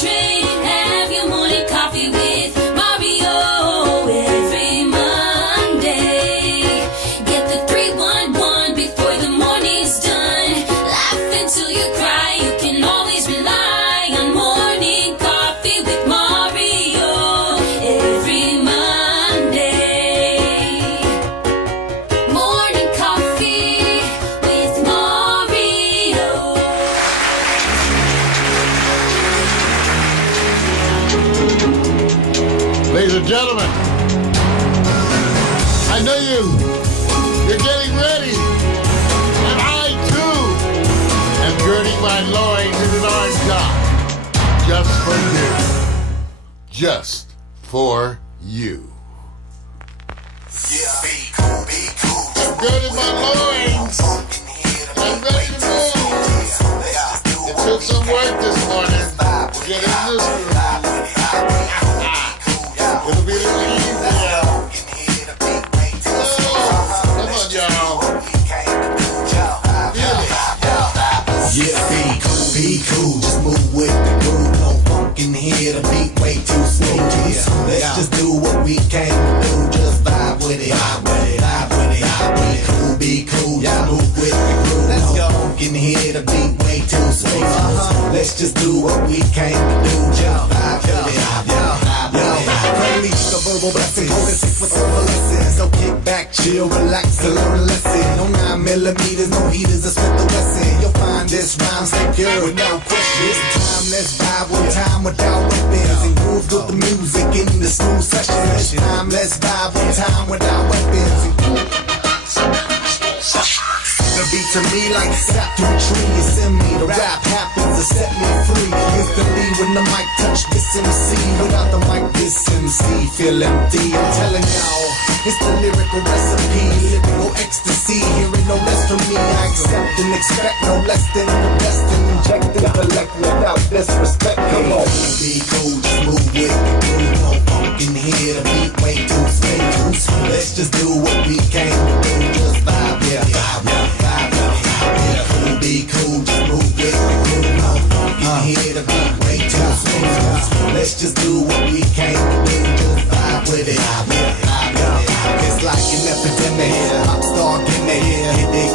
train. Have your morning coffee with Mario every Monday. Get the 311 before the morning's done. Laugh until you cry. You can always rely on morning coffee with Mario every Monday. Morning coffee with Mario. Ladies and gentlemen, I know you're getting ready, and I too am girding my loins in an arm top, just for you, just for you. Yeah, be cool, be cool. I'm girding my loins. I'm ready to move. It took some work this morning to get in this room. It'll be a little easier. Come on, y'all. Feel it. Yeah, be cool, just move with the groove. No funk in here, the beat way too smooth. Yeah, let's just do what we came to do. Just vibe with it, vibe with it, vibe with it, vibe with it. Be cool, just move with the groove. Let's go. Funk in here, the beat way too smooth. Let's just do what we came to do. Just vibe with it, vibe with it. Unleash the verbal blessing, hold it sick with all the lessons. So kick back, chill, relax, and learn a lesson. No 9mm, no heaters, a Smith & Wesson. You'll find this rhyme secure with no questions. Time, let's vibe one time without weapons. And groove with the music in the school session. This time, let's vibe one time without weapons. The beat to me like sap to a tree. You send me the rap happens to set me free. Instantly when the mic touch this MC. Without the mic this MC feel empty. I'm telling y'all, it's the lyrical recipe. Lyrical ecstasy, hearing no less from me. I accept and expect no less than the best. And inject intellect without disrespect. Come on, be cool, just move with the groove. No funk in here, the beat way too smooth. Let's just do what we came to do. Just vibe, yeah, vibe, yeah. Be cool, just move with the groove. No funk in here, the beat way too smooth. Let's just do what we came to do. Just vibe with it, It's like an epidemic, pop star gimmick.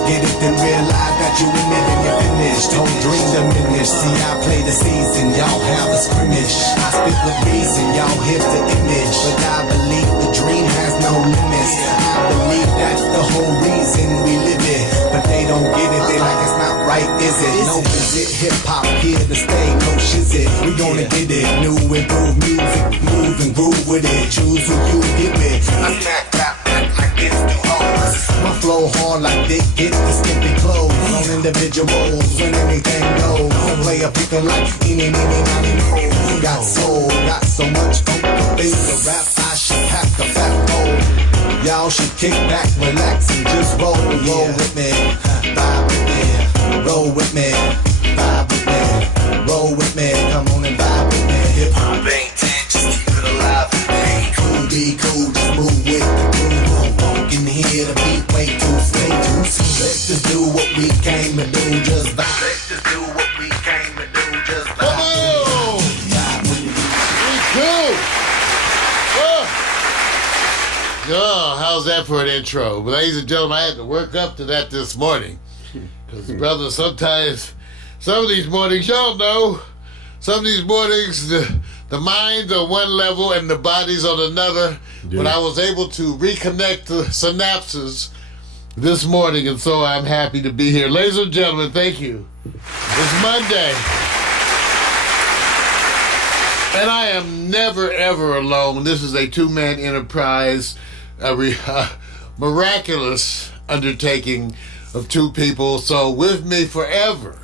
Get it, then realize that you in it and you're finished. Don't dream diminish. See, I play the season, y'all have a scrimmage. I spit with reason, y'all hit the image. But I believe the dream has no limits. I believe that's the whole reason we live it. But they don't get it, they like it's not right, is it? No visit, hip-hop here to stay, no shizit. We gonna get it, new improved music, move and groove with it. Choose who you get with. I smack rap like this, do hoes. My flow hard like they get the skimpy clothes. On individuals, when anything goes. Don't play a picker like any, no. Got soul, got so much funk up in the rap, I should pack a fat bowl. Y'all should kick back, relax, and just roll with me, vibe with me, roll with me, vibe with me, roll with me, come on and vibe with me. Hip hop ain't dead, just keep it alive. Be cool, just move with the groove. No funk in here, the beat way too smooth. Let's just do what we came to do, just vibe. Let's just do what we came to do, just vibe. Come on! Be cool! Oh, how's that for an intro? Ladies and gentlemen, I had to work up to that this morning. Because, brother, sometimes, some of these mornings, y'all know, some of these mornings, the mind's on one level and the body's on another. Yeah. But I was able to reconnect the synapses this morning, and so I'm happy to be here. Ladies and gentlemen, thank you. It's Monday. And I am never, ever alone. This is a two-man enterprise, a miraculous undertaking of two people. So with me forever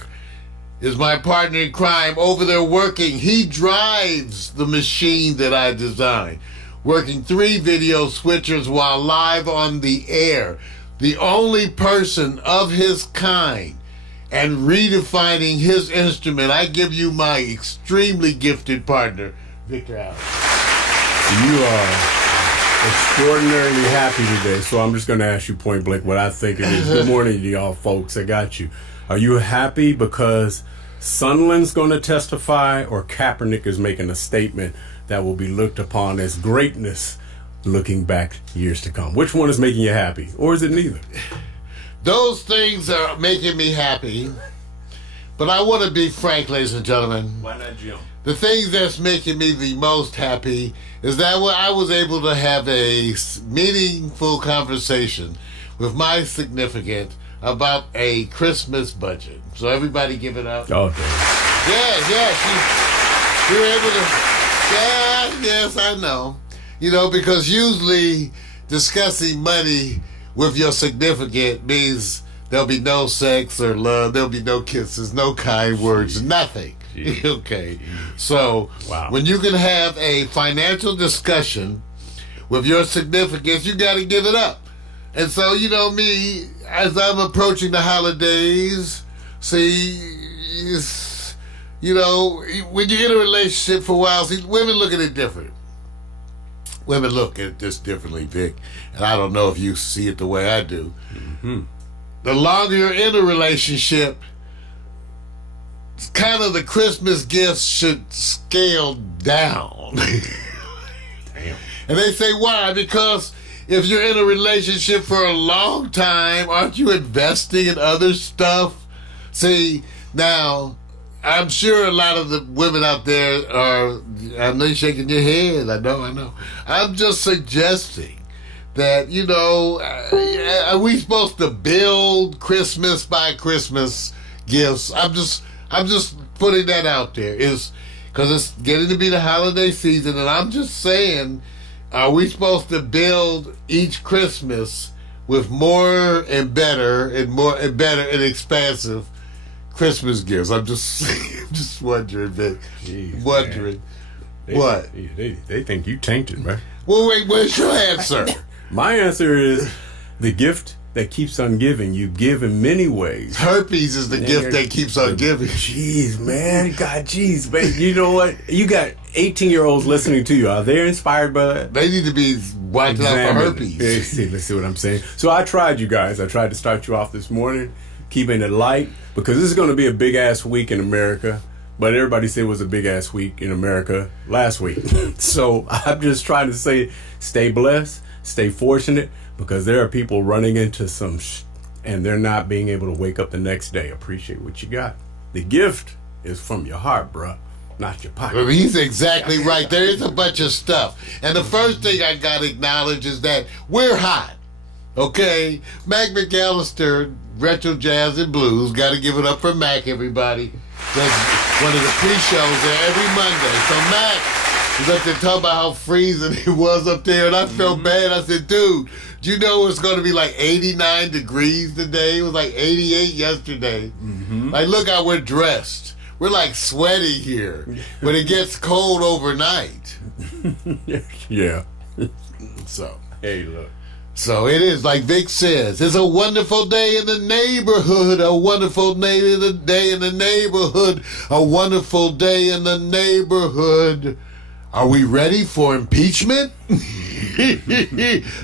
is my partner in crime over there working. He drives the machine that I designed, working 3 video switchers while live on the air. The only person of his kind and redefining his instrument. I give you my extremely gifted partner, Victor Allen. You are extraordinarily happy today, so I'm just going to ask you point blank what I think it is. Good morning to y'all folks. I got you. Are you happy because Sunland's going to testify, or Kaepernick is making a statement that will be looked upon as greatness looking back years to come? Which one is making you happy? Or is it neither? Those things are making me happy. But I want to be frank, ladies and gentlemen. Why not Jim? The thing that's making me the most happy is that I was able to have a meaningful conversation with my significant about a Christmas budget. So everybody give it up. Oh, damn. We were able to, yes, I know. You know, because usually discussing money with your significant means there'll be no sex or love, there'll be no kisses, no kind words, nothing. Okay. So when you can have a financial discussion with your significance, you got to give it up. And so, you know, me, as I'm approaching the holidays, you know, when you're in a relationship for a while, women look at it different. Women look at this differently, Vic. And I don't know if you see it the way I do. Mm-hmm. The longer you're in a relationship, kind of the Christmas gifts should scale down. Damn. And they say, why? Because if you're in a relationship for a long time, aren't you investing in other stuff? See, now, I'm sure a lot of the women out there are, I know you're shaking your head, I know. I'm just suggesting that, you know, are we supposed to build Christmas by Christmas gifts? I'm just putting that out there, is because it's getting to be the holiday season, and I'm just saying, are we supposed to build each Christmas with more and better and expansive Christmas gifts? I'm just wondering, Vic. Jeez, wondering. They, What? They think you tainted, right? Well, wait, what's your answer? My answer is the gift that keeps on giving. You give in many ways. Herpes is the gift that keeps on giving. Jeez, man. God, jeez, man. You know what? You got 18-year-olds listening to you. Are they inspired by that? They need to be watching out for herpes. Let's see what I'm saying. So I tried, you guys. I tried to start you off this morning, keeping it light, because this is going to be a big-ass week in America. But everybody said it was a big-ass week in America last week. So I'm just trying to say, stay blessed, stay fortunate, because there are people running into some and they're not being able to wake up the next day. Appreciate what you got. The gift is from your heart, bruh, not your pocket. Well, he's exactly right. There is a bunch of stuff. And the first thing I got to acknowledge is that we're hot. Okay? Mac McAllister, Retro Jazz and Blues. Got to give it up for Mac, everybody. Does one of the pre-shows there every Monday. So Mac was up there talking about how freezing it was up there, and I felt bad. I said, dude, do you know it's going to be like 89 degrees today? It was like 88 yesterday. Mm-hmm. Like, look how we're dressed. We're like sweaty here, but it gets cold overnight. Yeah. So, hey, look. So it is, like Vic says, it's a wonderful day in the neighborhood, a wonderful day in the neighborhood, a wonderful day in the neighborhood. Are we ready for impeachment?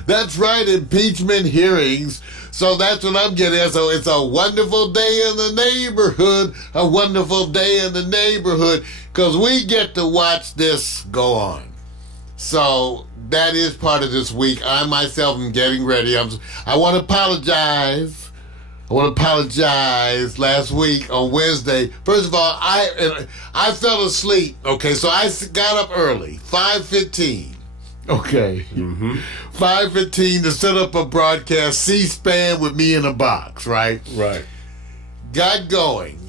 That's right, impeachment hearings. So that's what I'm getting at. So it's a wonderful day in the neighborhood, a wonderful day in the neighborhood, because we get to watch this go on. So that is part of this week. I myself am getting ready. I want to apologize. Last week on Wednesday. First of all, I fell asleep. Okay, so I got up early, 5:15. Okay, 5:15 to set up a broadcast, C-SPAN with me in a box. Right. Got going.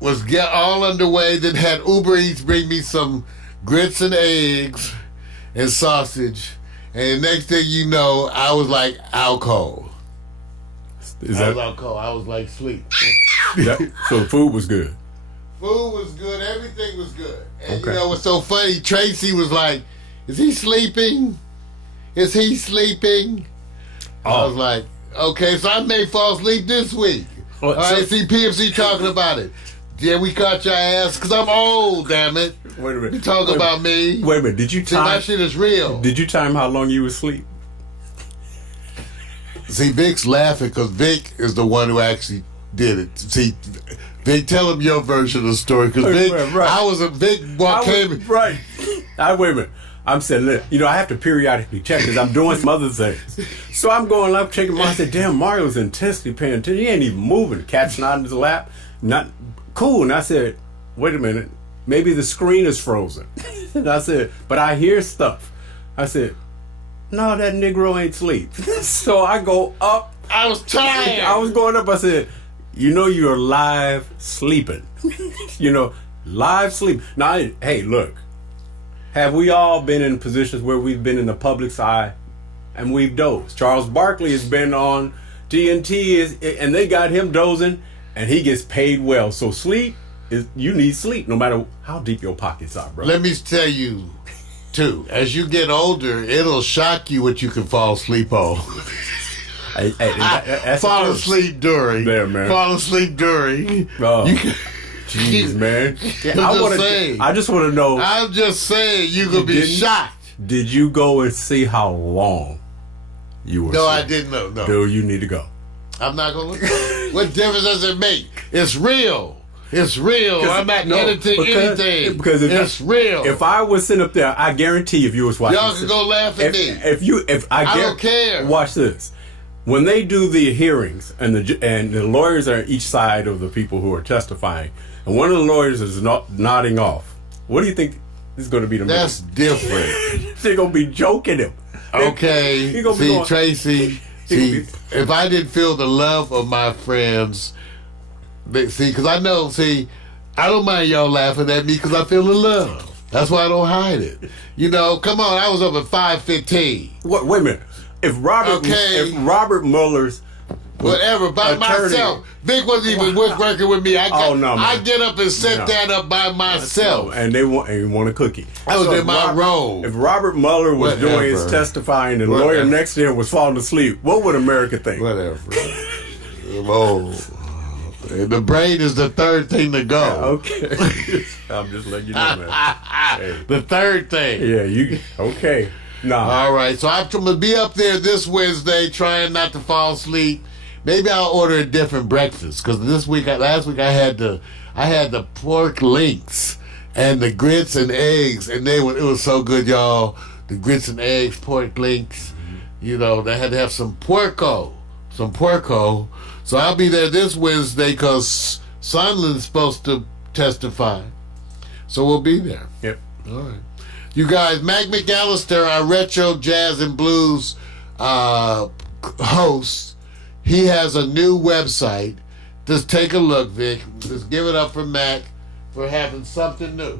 Was all underway. Then had Uber Eats bring me some grits and eggs and sausage, and the next thing you know, I was like out cold. I was out cold. I was like sleep. So the food was good. Food was good. Everything was good. And you know what's so funny? Tracy was like, "Is he sleeping? Is he sleeping?" I was like, "Okay." So I may fall asleep this week. All right. See PMC talking about it. Yeah, we caught your ass because I'm old, damn it. Wait a minute. You talk about me. Wait a minute. Did you time? See, my shit is real. Did you time how long you was asleep? See, Vic's laughing because Vic is the one who actually did it. See, Vic, tell him your version of the story, because Vic, Right. I was a Vic came. Right. Wait a minute. I'm saying, look, I have to periodically check because I'm doing some other things. So I'm going up, checking Mario. I said, damn, Mario's intensely paying attention. He ain't even moving. The cat's not in his lap. Not cool. And I said, wait a minute. Maybe the screen is frozen. And I said, but I hear stuff. I said, no, that Negro ain't asleep. So I go up. I was tired. I was going up. I said, you're live sleeping. Live sleep. Now, hey, look. Have we all been in positions where we've been in the public's eye and we've dozed? Charles Barkley has been on TNT and they got him dozing and he gets paid well. So you need sleep no matter how deep your pockets are, bro. Let me tell you, too, as you get older, it'll shock you what you can fall asleep on. Fall asleep during. There, man. Fall asleep during. Jeez, man. I just want to know. I'm just saying, you could be shocked. Did you go and see how long you were? No, asleep? I didn't know. No. Dude, you need to go. I'm not going to look. What difference does it make? It's real. It's real. I'm not editing anything. Because it's real. If I was sitting up there, I guarantee if you was watching, y'all can go laugh at me. I don't care. Watch this. When they do the hearings and the lawyers are on each side of the people who are testifying, and one of the lawyers is nodding off, what do you think is going to be the That's different. They're going to be joking him. Okay. See, Tracy, if I didn't feel the love of my friends, because I don't mind y'all laughing at me because I feel the love. That's why I don't hide it. Come on, I was up at 5:15. Wait a minute. If Robert Mueller's whatever, by attorney, myself. Vic wasn't even working with me. I get up and set No. that up by myself. And they want a cookie. I was in my role. If Robert Mueller was doing his testifying and the lawyer next to him was falling asleep, what would America think? Whatever. The brain is the third thing to go. Okay. I'm just letting you know, man. Hey. The third thing. Yeah, okay. Nah. All right, so I'm going to be up there this Wednesday trying not to fall asleep. Maybe I'll order a different breakfast because last week I had the pork links and the grits and eggs, and it was so good, y'all. The grits and eggs, pork links. They had to have some porco. So I'll be there this Wednesday because Sondland's supposed to testify. So we'll be there. Yep. All right. You guys, Mac McAllister, our retro jazz and blues host, he has a new website. Just take a look, Vic. Just give it up for Mac for having something new. We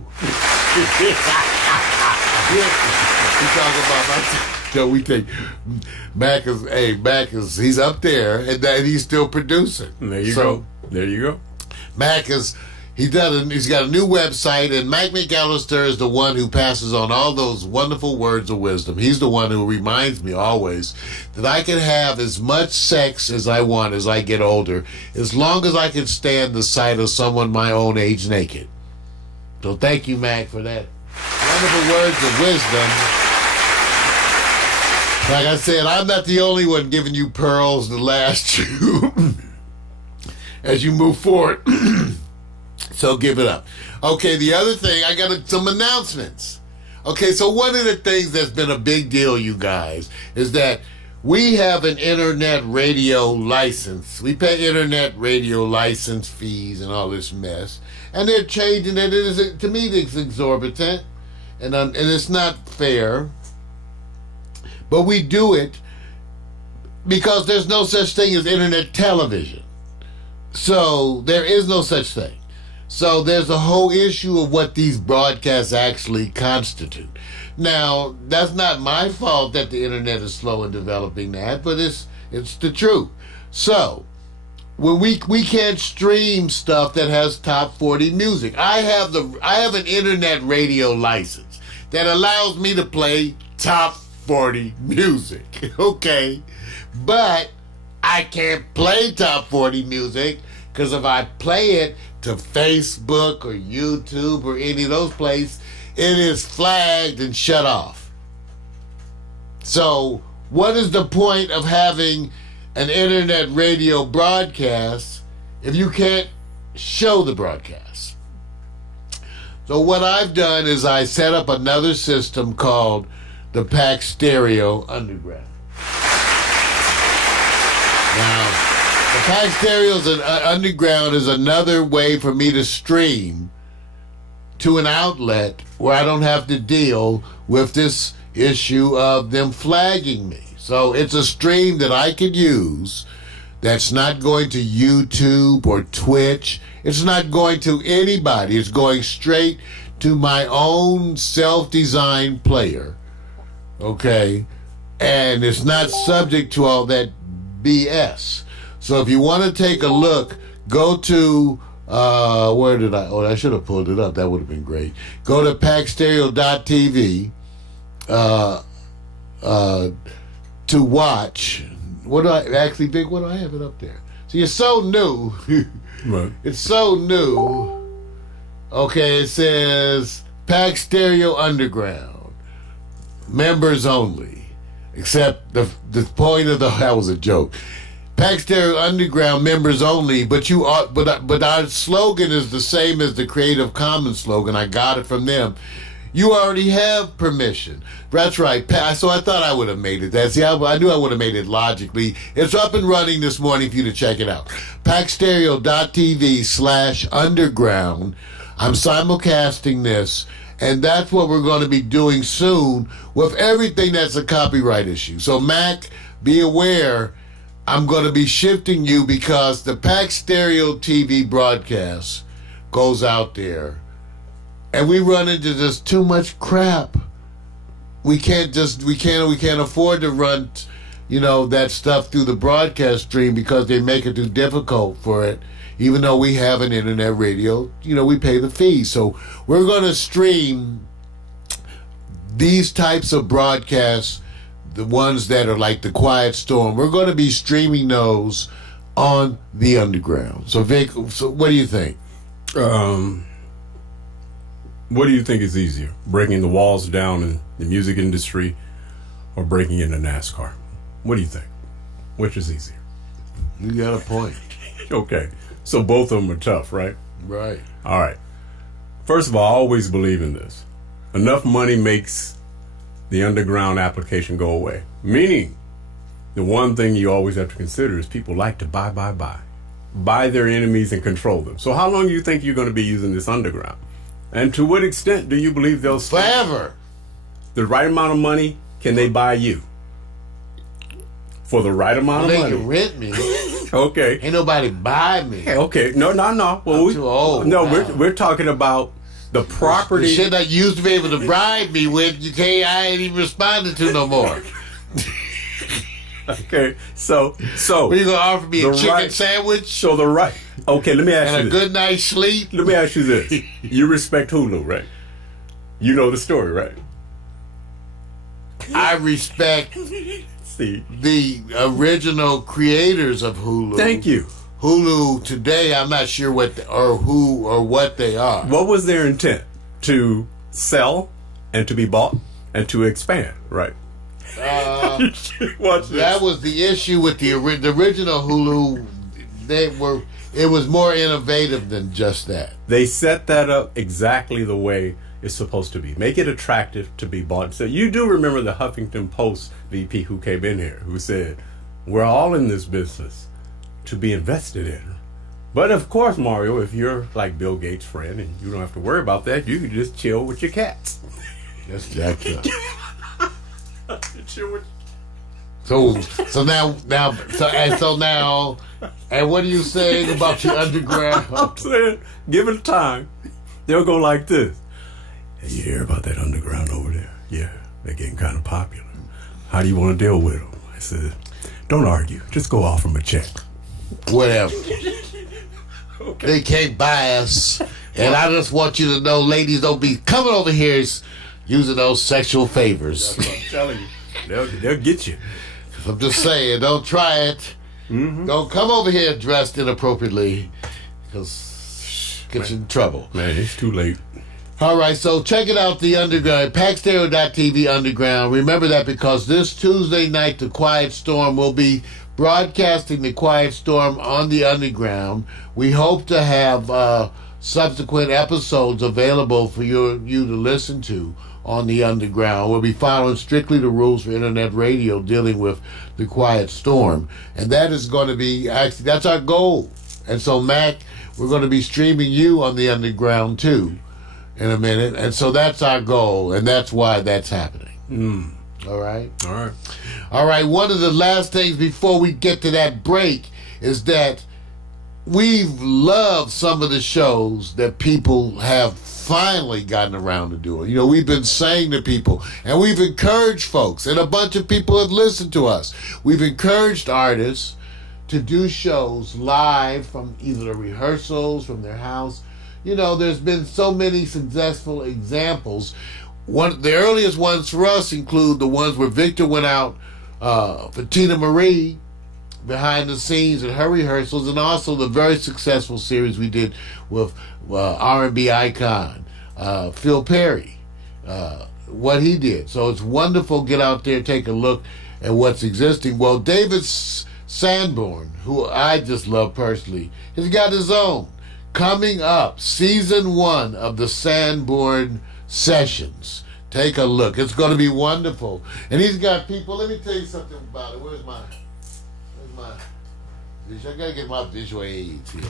talking about we take Mac is he's up there and he's still producing. There you go. Mac is. He's got a new website, and Mac McAllister is the one who passes on all those wonderful words of wisdom. He's the one who reminds me always that I can have as much sex as I want as I get older, as long as I can stand the sight of someone my own age naked. So thank you, Mac, for that wonderful words of wisdom. Like I said, I'm not the only one giving you pearls to last you as you move forward. So give it up. Okay, the other thing, I got some announcements. Okay, so one of the things that's been a big deal, you guys, is that we have an internet radio license. We pay internet radio license fees and all this mess. And they're changing it. To me, it's exorbitant. And it's not fair. But we do it because there's no such thing as internet television. So there is no such thing. So there's a whole issue of what these broadcasts actually constitute. Now, that's not my fault that the internet is slow in developing that, but it's the truth. So, when we can't stream stuff that has top 40 music. I have an internet radio license that allows me to play top 40 music. Okay. But I can't play top 40 music because if I play it to Facebook or YouTube or any of those places, it is flagged and shut off. So what is the point of having an internet radio broadcast if you can't show the broadcast. So what I've done is I set up another system called the PAC Stereo Underground. Now, the PAC Stereo Underground is another way for me to stream to an outlet where I don't have to deal with this issue of them flagging me. So it's a stream that I could use that's not going to YouTube or Twitch. It's not going to anybody. It's going straight to my own self-designed player. Okay? And it's not subject to all that BS. So if you want to take a look, go to, where did I should have pulled it up. That would have been great. Go to PACstereo.tv to watch. What do I have it up there? See, it's so new. Right. It's so new. Okay, it says PAC Stereo Underground. Members only. Except the point of that was a joke. PAC Stereo Underground members only, but our slogan is the same as the Creative Commons slogan. I got it from them. You already have permission. That's right. So I thought I would have made it that. See, I knew I would have made it logically. It's up and running this morning for you to check it out. PACstereo.tv/underground. I'm simulcasting this, and that's what we're going to be doing soon with everything that's a copyright issue. So, Mac, be aware, I'm going to be shifting you because the PAC Stereo TV broadcast goes out there. And we run into just too much crap. We can't afford to run, that stuff through the broadcast stream because they make it too difficult for it. Even though we have an internet radio, we pay the fee. So we're going to stream these types of broadcasts, the ones that are like the Quiet Storm. We're going to be streaming those on the Underground. So Vic, what do you think? What do you think is easier, breaking the walls down in the music industry or breaking into NASCAR? What do you think? Which is easier? You got a point. Okay. So both of them are tough, right? Right. All right. First of all, I always believe in this. Enough money makes the underground application go away. Meaning, the one thing you always have to consider is people like to buy. Buy their enemies and control them. So how long do you think you're going to be using this underground? And to what extent do you believe they'll stay? Forever. The right amount of money, can they buy you? For the right amount of They money. can rent me. Okay. Ain't nobody buy me. Okay. No. Well, I'm too old. No, now. we're talking about the property. The shit that you used to be able to bribe me with, I ain't even responding to no more. Okay. So. What, you gonna offer me a chicken right, sandwich? So the right. Okay. Let me ask you and a this. good night's sleep? Let me ask you this. You respect Hulu, right? You know the story, right? I respect See. the original creators of Hulu. Thank you. Hulu today, I'm not sure what they are. What was their intent? To sell and to be bought and to expand, right? Watch this. That was the issue with the original Hulu. It was more innovative than just that. They set that up exactly the way it's supposed to be. Make it attractive to be bought. So you do remember the Huffington Post VP who came in here who said, we're all in this business to be invested in. But of course, Mario, if you're like Bill Gates' friend and you don't have to worry about that, you can just chill with your cats. That's jacked up. Chill with So now, and what are you saying about the underground? I'm saying, give it time. They'll go like this. Hey, you hear about that underground over there? Yeah, they're getting kind of popular. How do you want to deal with them? I said, don't argue. Just go offer them a check. Whatever. Okay. They can't buy us. And I just want you to know, ladies, don't be coming over here using those sexual favors. That's what I'm telling you. They'll get you. I'm just saying, don't try it. Mm-hmm. Don't come over here dressed inappropriately, because get you in trouble. Man, it's too late. All right, so check it out, the Underground, PACstereo.tv Underground. Remember that because this Tuesday night, the Quiet Storm will be broadcasting the Quiet Storm on the Underground. We hope to have subsequent episodes available for you to listen to on the Underground. We'll be following strictly the rules for internet radio dealing with the Quiet Storm. And that is going to be, actually, that's our goal. And so, Mac, we're going to be streaming you on the Underground, too, in a minute. And so that's our goal, and that's why that's happening. All right? All right. All right, one of the last things before we get to that break is that we've loved some of the shows that people have finally gotten around to doing. You know, we've been saying to people, and we've encouraged folks, and a bunch of people have listened to us. We've encouraged artists to do shows live from either the rehearsals, from their house. You know, there's been so many successful examples. The earliest ones for us include the ones where Victor went out for Tina Marie behind the scenes at her rehearsals, and also the very successful series we did with R&B icon Phil Perry, what he did. So it's wonderful. Get out there, take a look at what's existing. Well, David Sanborn, who I just love personally, has got his own. Coming up, season 1 of the Sanborn Sessions. Take a look. It's going to be wonderful. And he's got people. Let me tell you something about it. Where's my I got to get my visual aids here.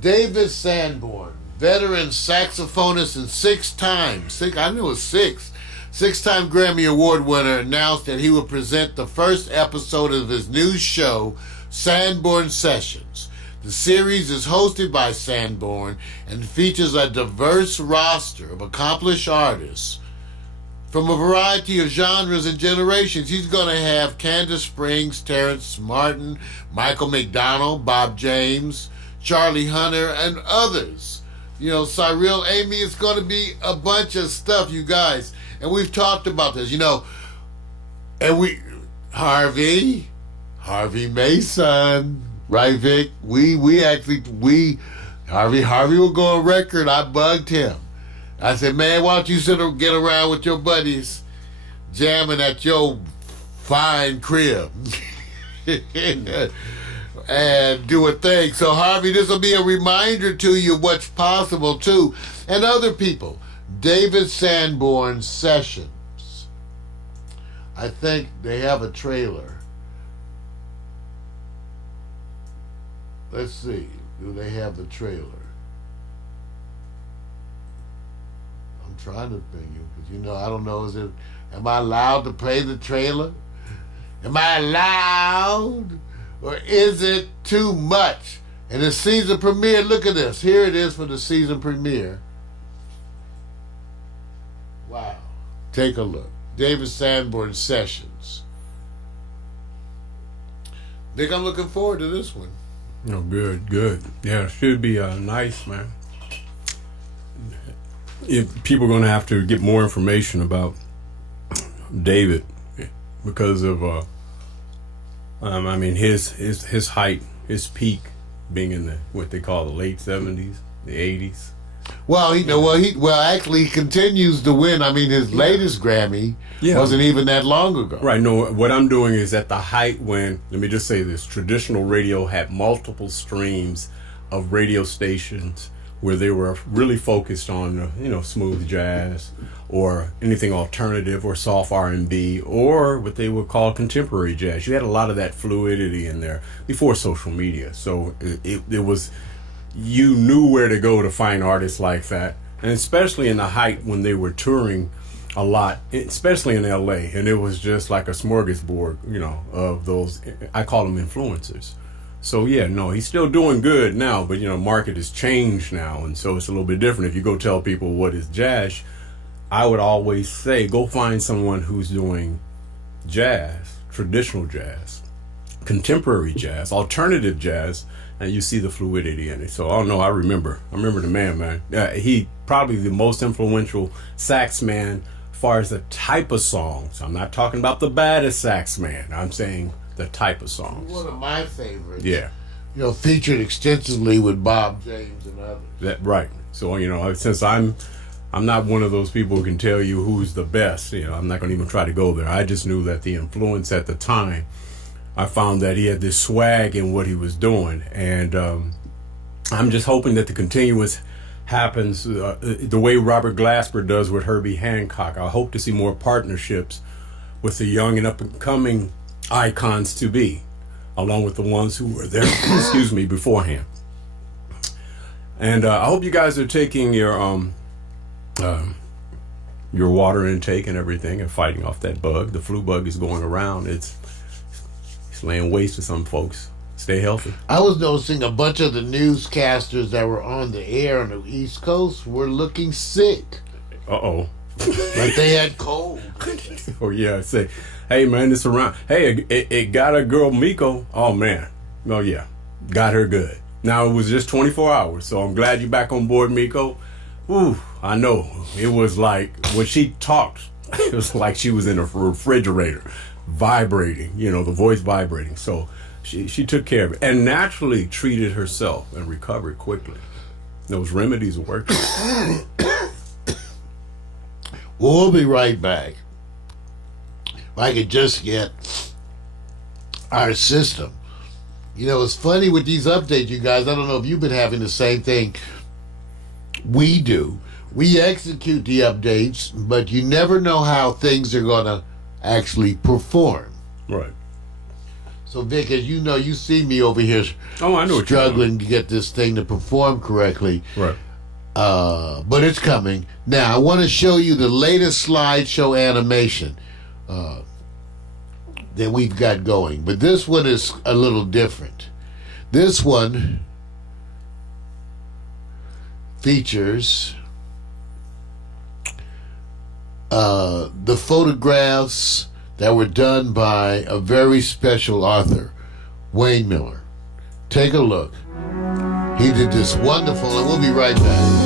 David Sanborn, veteran saxophonist and six-time Grammy Award winner, announced that he will present the first episode of his new show, Sanborn Sessions. The series is hosted by Sanborn and features a diverse roster of accomplished artists from a variety of genres and generations. He's going to have Candace Springs, Terrence Martin, Michael McDonald, Bob James, Charlie Hunter, and others. You know, Cyril, Amy, it's going to be a bunch of stuff, you guys. And we've talked about this, you know. And Harvey Mason, right, Vic? Harvey will go on record. I bugged him. I said, man, why don't you get around with your buddies jamming at your fine crib and do a thing. So, Harvey, this will be a reminder to you what's possible, too. And other people. David Sanborn Sessions. I think they have a trailer. Let's see. Do they have the trailer? I'm trying to ping you because, you know, I don't know. Am I allowed to play the trailer? Am I allowed? Or is it too much? And the season premiere, look at this. Here it is for the season premiere. Wow. Take a look. David Sanborn Sessions. Vic, I'm looking forward to this one. Oh, good. Yeah, it should be nice, man. If people are going to have to get more information about David because of, I mean, his height, his peak being in what they call the late 70s, the 80s. Well, actually, he continues to win. I mean, his latest Grammy wasn't even that long ago. Right. No, what I'm doing is at the height when, let me just say this, traditional radio had multiple streams of radio stations where they were really focused on, smooth jazz or anything alternative or soft R&B or what they would call contemporary jazz. You had a lot of that fluidity in there before social media. So it was, you knew where to go to find artists like that. And especially in the height when they were touring a lot, especially in LA. And it was just like a smorgasbord, of those, I call them influencers. So yeah, no, he's still doing good now, but market has changed now, and so it's a little bit different. If you go tell people what is jazz, I would always say go find someone who's doing jazz, traditional jazz, contemporary jazz, alternative jazz, and you see the fluidity in it. So I don't know, I remember the man. He probably the most influential sax man as far as the type of songs. I'm not talking about the baddest sax man. I'm saying the type of songs. One of my favorites. Yeah. Featured extensively with Bob James and others. That right. So since I'm not one of those people who can tell you who's the best. I'm not going to even try to go there. I just knew that the influence at the time I found that he had this swag in what he was doing, and I'm just hoping that the continuance happens the way Robert Glasper does with Herbie Hancock. I hope to see more partnerships with the young and up-and-coming icons to be, along with the ones who were there, excuse me, beforehand. And I hope you guys are taking your water intake and everything and fighting off that bug. The flu bug is going around. It's laying waste to some folks. Stay healthy. I was noticing a bunch of the newscasters that were on the air on the East Coast were looking sick. Uh-oh. Like they had cold. Oh, yeah. Say, hey, man, it's around. Hey, it got a girl, Miko. Oh, man. Oh, yeah. Got her good. Now, it was just 24 hours, so I'm glad you're back on board, Miko. Ooh, I know. It was like, when she talked, it was like she was in a refrigerator, vibrating, the voice vibrating. So she took care of it and naturally treated herself and recovered quickly. Those remedies worked. We'll be right back. If I could just get our system. It's funny with these updates, you guys. I don't know if you've been having the same thing we do. We execute the updates, but you never know how things are going to actually perform. Right. So, Vic, as you know, you see me over here I know struggling to get this thing to perform correctly. Right. But it's coming. Now, I want to show you the latest slideshow animation that we've got going. But this one is a little different. This one features the photographs that were done by a very special author, Wayne Miller. Take a look. He did this wonderful, and we'll be right back.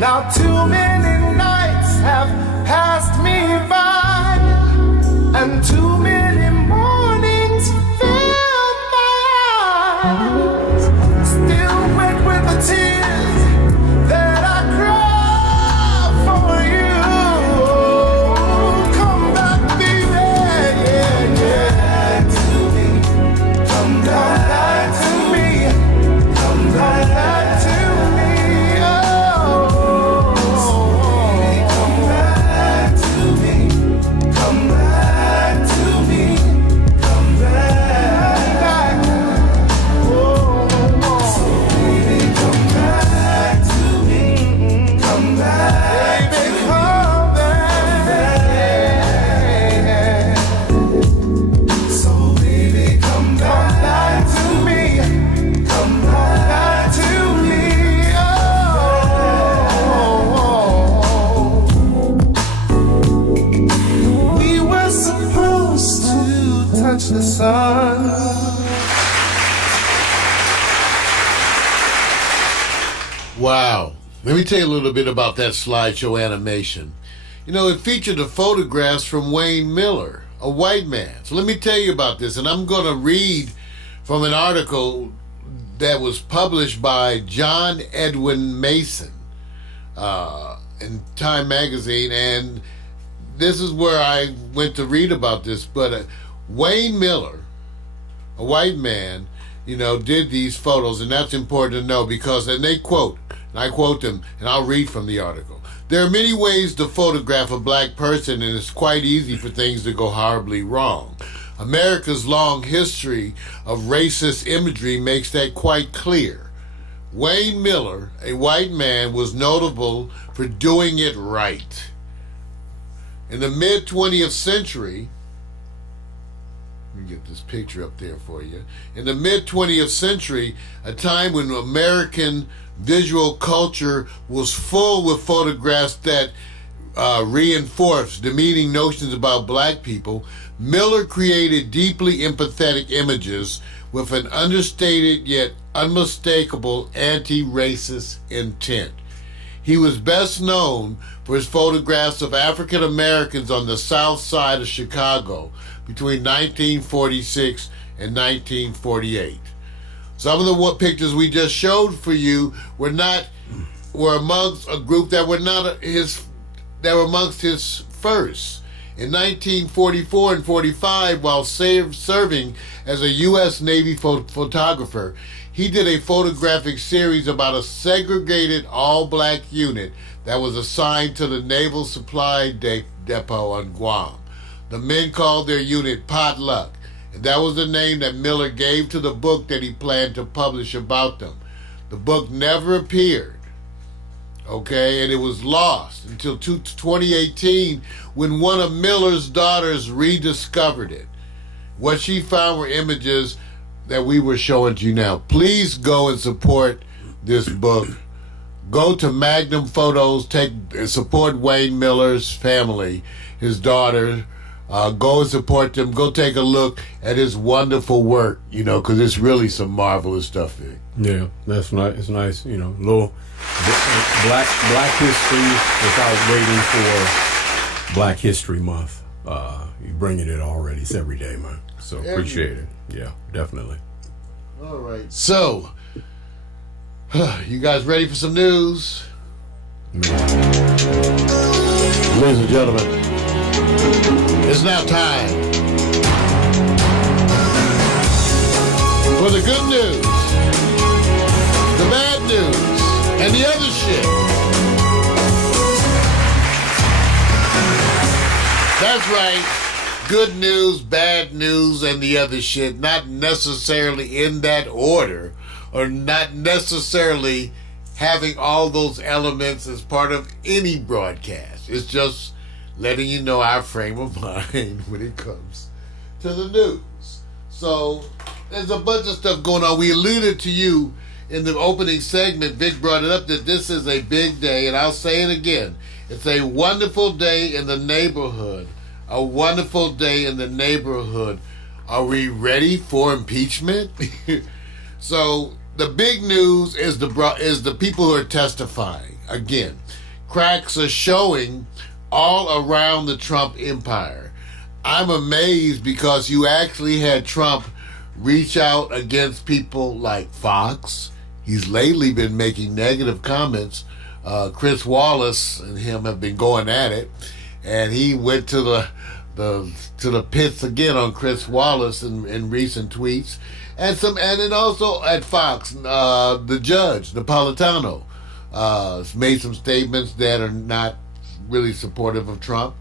Now too many nights have passed me by, and too many mornings filled my eyes, still wet with the tears that I cry for you. Come back, baby, yeah, yeah, to me. Come back to me. Come back to me. Come back to me. Come back to me. Come back. Oh, so baby, come back to me. Come back, baby, come back. So baby, come back to me. Come back to me. Oh, we were supposed to touch the sun. Wow. Let me tell you a little bit about that slideshow animation. You know, it featured the photographs from Wayne Miller, a white man. So let me tell you about this, and I'm going to read from an article that was published by John Edwin Mason in Time Magazine, and this is where I went to read about this. But Wayne Miller, a white man, you know, did these photos, and that's important to know because, and they quote, and I quote them, and I'll read from the article. There are many ways to photograph a black person, and it's quite easy for things to go horribly wrong. America's long history of racist imagery makes that quite clear. Wayne Miller, a white man, was notable for doing it right. In the mid-20th century, let me get this picture up there for you. In the mid-20th century, a time when American visual culture was full with photographs that reinforced demeaning notions about black people, Miller created deeply empathetic images with an understated yet unmistakable anti-racist intent. He was best known for his photographs of African Americans on the south side of Chicago between 1946 and 1948. Some of the pictures we just showed for you were amongst a group that were amongst his first. In 1944 and 45, while serving as a U.S. Navy photographer, he did a photographic series about a segregated all-black unit that was assigned to the Naval Supply Depot on Guam. The men called their unit Potluck, and that was the name that Miller gave to the book that he planned to publish about them. The book never appeared, okay, and it was lost until 2018 when one of Miller's daughters rediscovered it. What she found were images that we were showing to you now. Please go and support this book. Go to Magnum Photos, support Wayne Miller's family, his daughter. Go and support them. Go take a look at his wonderful work, you know, because it's really some marvelous stuff there. Yeah, that's nice. It's nice, you know, little black history without waiting for Black History Month. You're bringing it already. It's every day, man. So appreciate it. Yeah, definitely. All right. So, you guys ready for some news? Man. Ladies and gentlemen, it's now time for the good news, the bad news, and the other shit. That's right. Good news, bad news, and the other shit. Not necessarily in that order, or not necessarily having all those elements as part of any broadcast. It's just letting you know our frame of mind when it comes to the news. So there's a bunch of stuff going on. We alluded to you in the opening segment. Vic brought it up that this is a big day, and I'll say it again. It's a wonderful day in the neighborhood. A wonderful day in the neighborhood. Are we ready for impeachment? So the big news is the people who are testifying. again, cracks are showing all around the Trump empire. I'm amazed because you actually had Trump reach out against people like Fox. He's lately been making negative comments. Chris Wallace and him have been going at it, and he went to the pits again on Chris Wallace in recent tweets, and then also at Fox, the judge Napolitano made some statements that are not really supportive of Trump,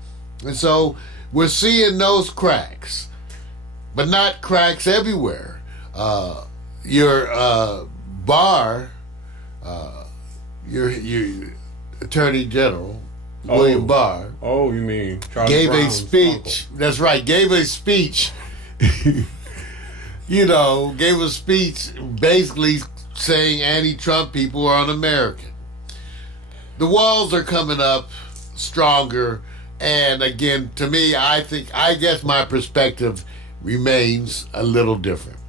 and so we're seeing those cracks, but not cracks everywhere. Your Barr, your Attorney General William Barr. Oh, you mean Charlie gave Brown's a speech. uncle. That's right. Gave a speech. Gave a speech basically saying anti-Trump people are un-American. The walls are coming up stronger, and again, to me, I guess my perspective remains a little different.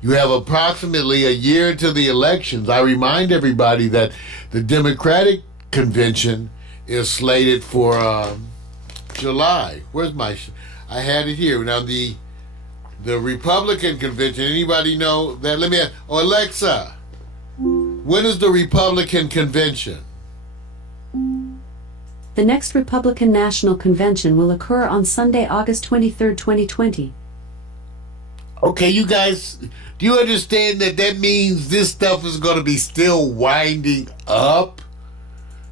You have approximately a year to the elections. I remind everybody that the Democratic convention is slated for July. Where's I had it here. Now, the Republican convention, anybody know that? Let me ask. Oh, Alexa, when is the Republican convention? The next Republican National Convention will occur on Sunday, August 23rd, 2020. Okay, you guys, do you understand that means this stuff is going to be still winding up?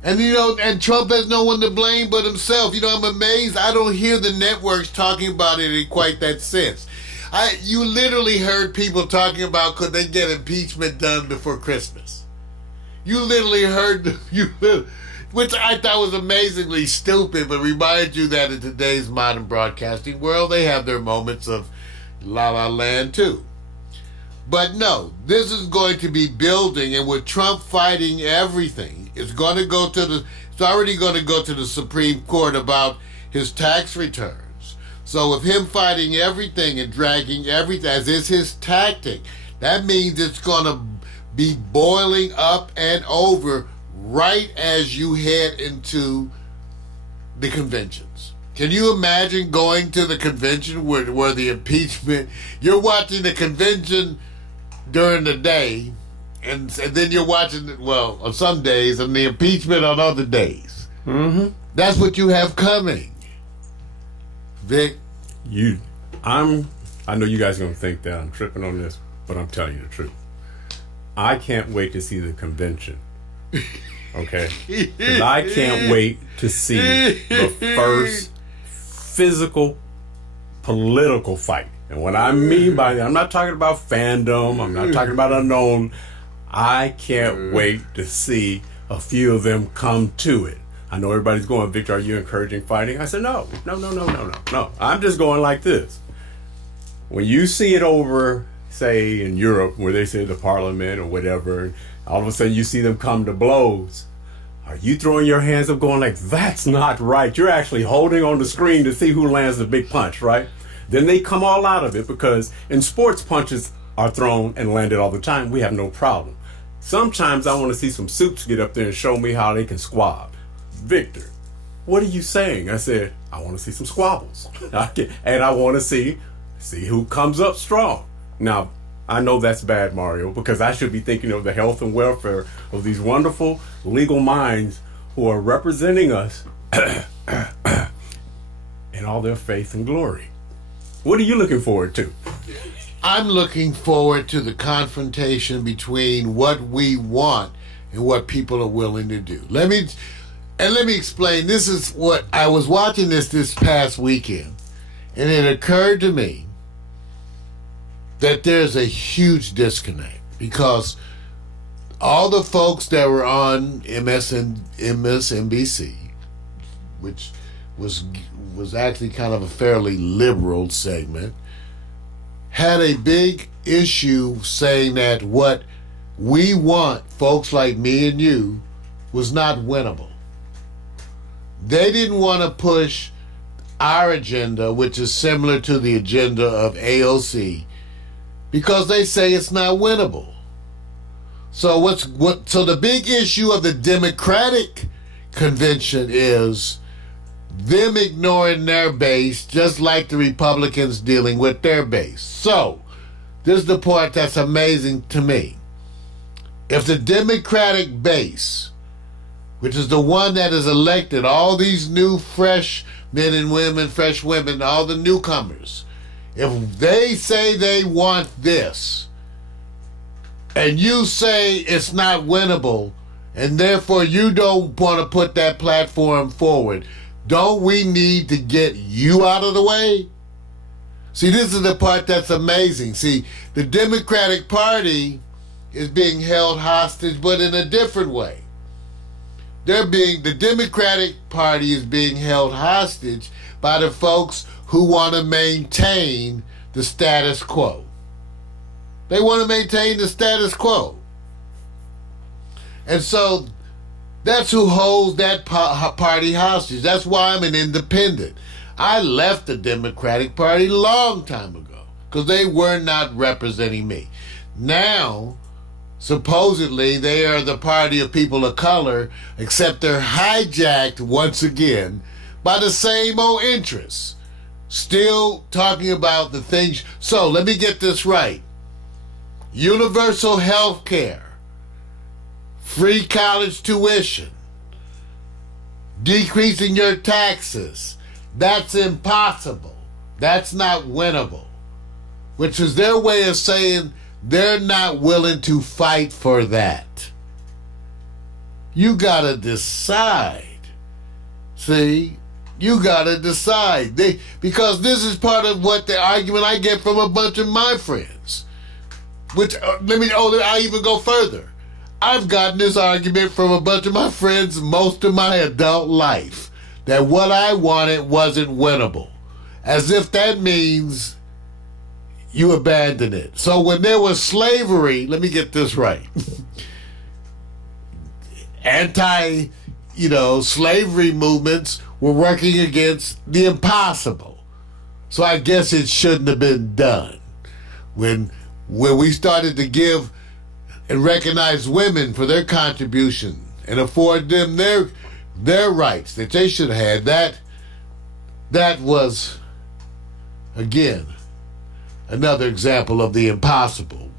And and Trump has no one to blame but himself. I'm amazed. I don't hear the networks talking about it in quite that sense. You literally heard people talking about could they get impeachment done before Christmas. You literally heard, which I thought was amazingly stupid, but remind you that in today's modern broadcasting world, they have their moments of La La Land too. But no, this is going to be building, and with Trump fighting everything, it's already going to go to the Supreme Court about his tax returns. So with him fighting everything and dragging everything, as is his tactic, that means it's going to be boiling up and over right as you head into the conventions. Can you imagine going to the convention where the impeachment, you're watching the convention during the day, and then you're watching, on some days, and the impeachment on other days. Mm-hmm. That's what you have coming. Vic? I know you guys are going to think that I'm tripping on this, but I'm telling you the truth. I can't wait to see the convention. Okay? Because I can't wait to see the first physical political fight. And what I mean by that, I'm not talking about fandom, I'm not talking about unknown. I can't wait to see a few of them come to it. I know everybody's going, Victor, are you encouraging fighting? I said, no. I'm just going like this. When you see it over, say, in Europe, where they say the parliament or whatever, all of a sudden you see them come to blows. Are you throwing your hands up going like, that's not right? You're actually holding on the screen to see who lands the big punch, right? Then they come all out of it, because in sports, punches are thrown and landed all the time. We have no problem. Sometimes I want to see some supes get up there and show me how they can squab. Victor, what are you saying? I said, I want to see some squabbles. And I want to see who comes up strong. Now, I know that's bad, Mario, because I should be thinking of the health and welfare of these wonderful legal minds who are representing us in all their faith and glory. What are you looking forward to? I'm looking forward to the confrontation between what we want and what people are willing to do. Let me explain. This is what I was watching this past weekend, and it occurred to me that there's a huge disconnect, because all the folks that were on MSNBC, which was actually kind of a fairly liberal segment, had a big issue saying that what we want, folks like me and you, was not winnable. They didn't want to push our agenda, which is similar to the agenda of AOC, because they say it's not winnable. So so the big issue of the Democratic convention is them ignoring their base, just like the Republicans dealing with their base. So this is the part that's amazing to me. If the Democratic base, which is the one that has elected all these new fresh men and women, fresh women, all the newcomers, if they say they want this, and you say it's not winnable, and therefore you don't want to put that platform forward, don't we need to get you out of the way? See, this is the part that's amazing. See, the Democratic Party is being held hostage, but in a different way. The Democratic Party is being held hostage by the folks who want to maintain the status quo. They want to maintain the status quo. And so that's who holds that party hostage. That's why I'm an independent. I left the Democratic Party a long time ago because they were not representing me. Now, supposedly, they are the party of people of color, except they're hijacked once again by the same old interests. Still talking about the things. So let me get this right. Universal health care, free college tuition, decreasing your taxes. That's impossible. That's not winnable. Which is their way of saying they're not willing to fight for that. You gotta decide. See? You gotta decide. Because this is part of what the argument I get from a bunch of my friends. Which, I even go further. I've gotten this argument from a bunch of my friends most of my adult life. That what I wanted wasn't winnable. As if that means you abandon it. So when there was slavery, let me get this right. Slavery movements were working against the impossible. So I guess it shouldn't have been done. When we started to give and recognize women for their contribution and afford them their rights that they should have had, that was, again, another example of the impossible.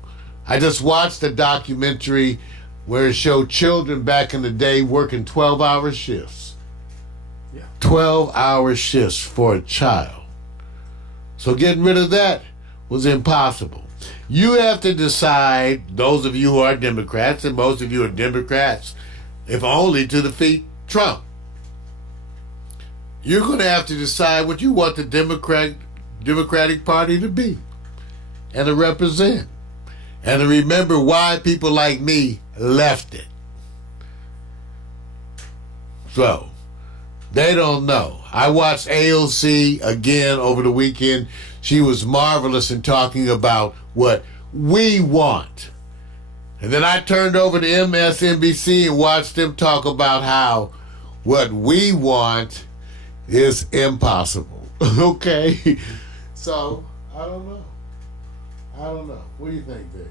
I just watched a documentary where it showed children back in the day working 12-hour shifts. Yeah. 12-hour shifts for a child. So getting rid of that was impossible. You have to decide, those of you who are Democrats, and most of you are Democrats, if only to defeat Trump. You're going to have to decide what you want the Democratic Party to be and to represent. And to remember why people like me left it. So, they don't know. I watched AOC again over the weekend. She was marvelous in talking about what we want. And then I turned over to MSNBC and watched them talk about how what we want is impossible. Okay? So, I don't know. What do you think, Vic?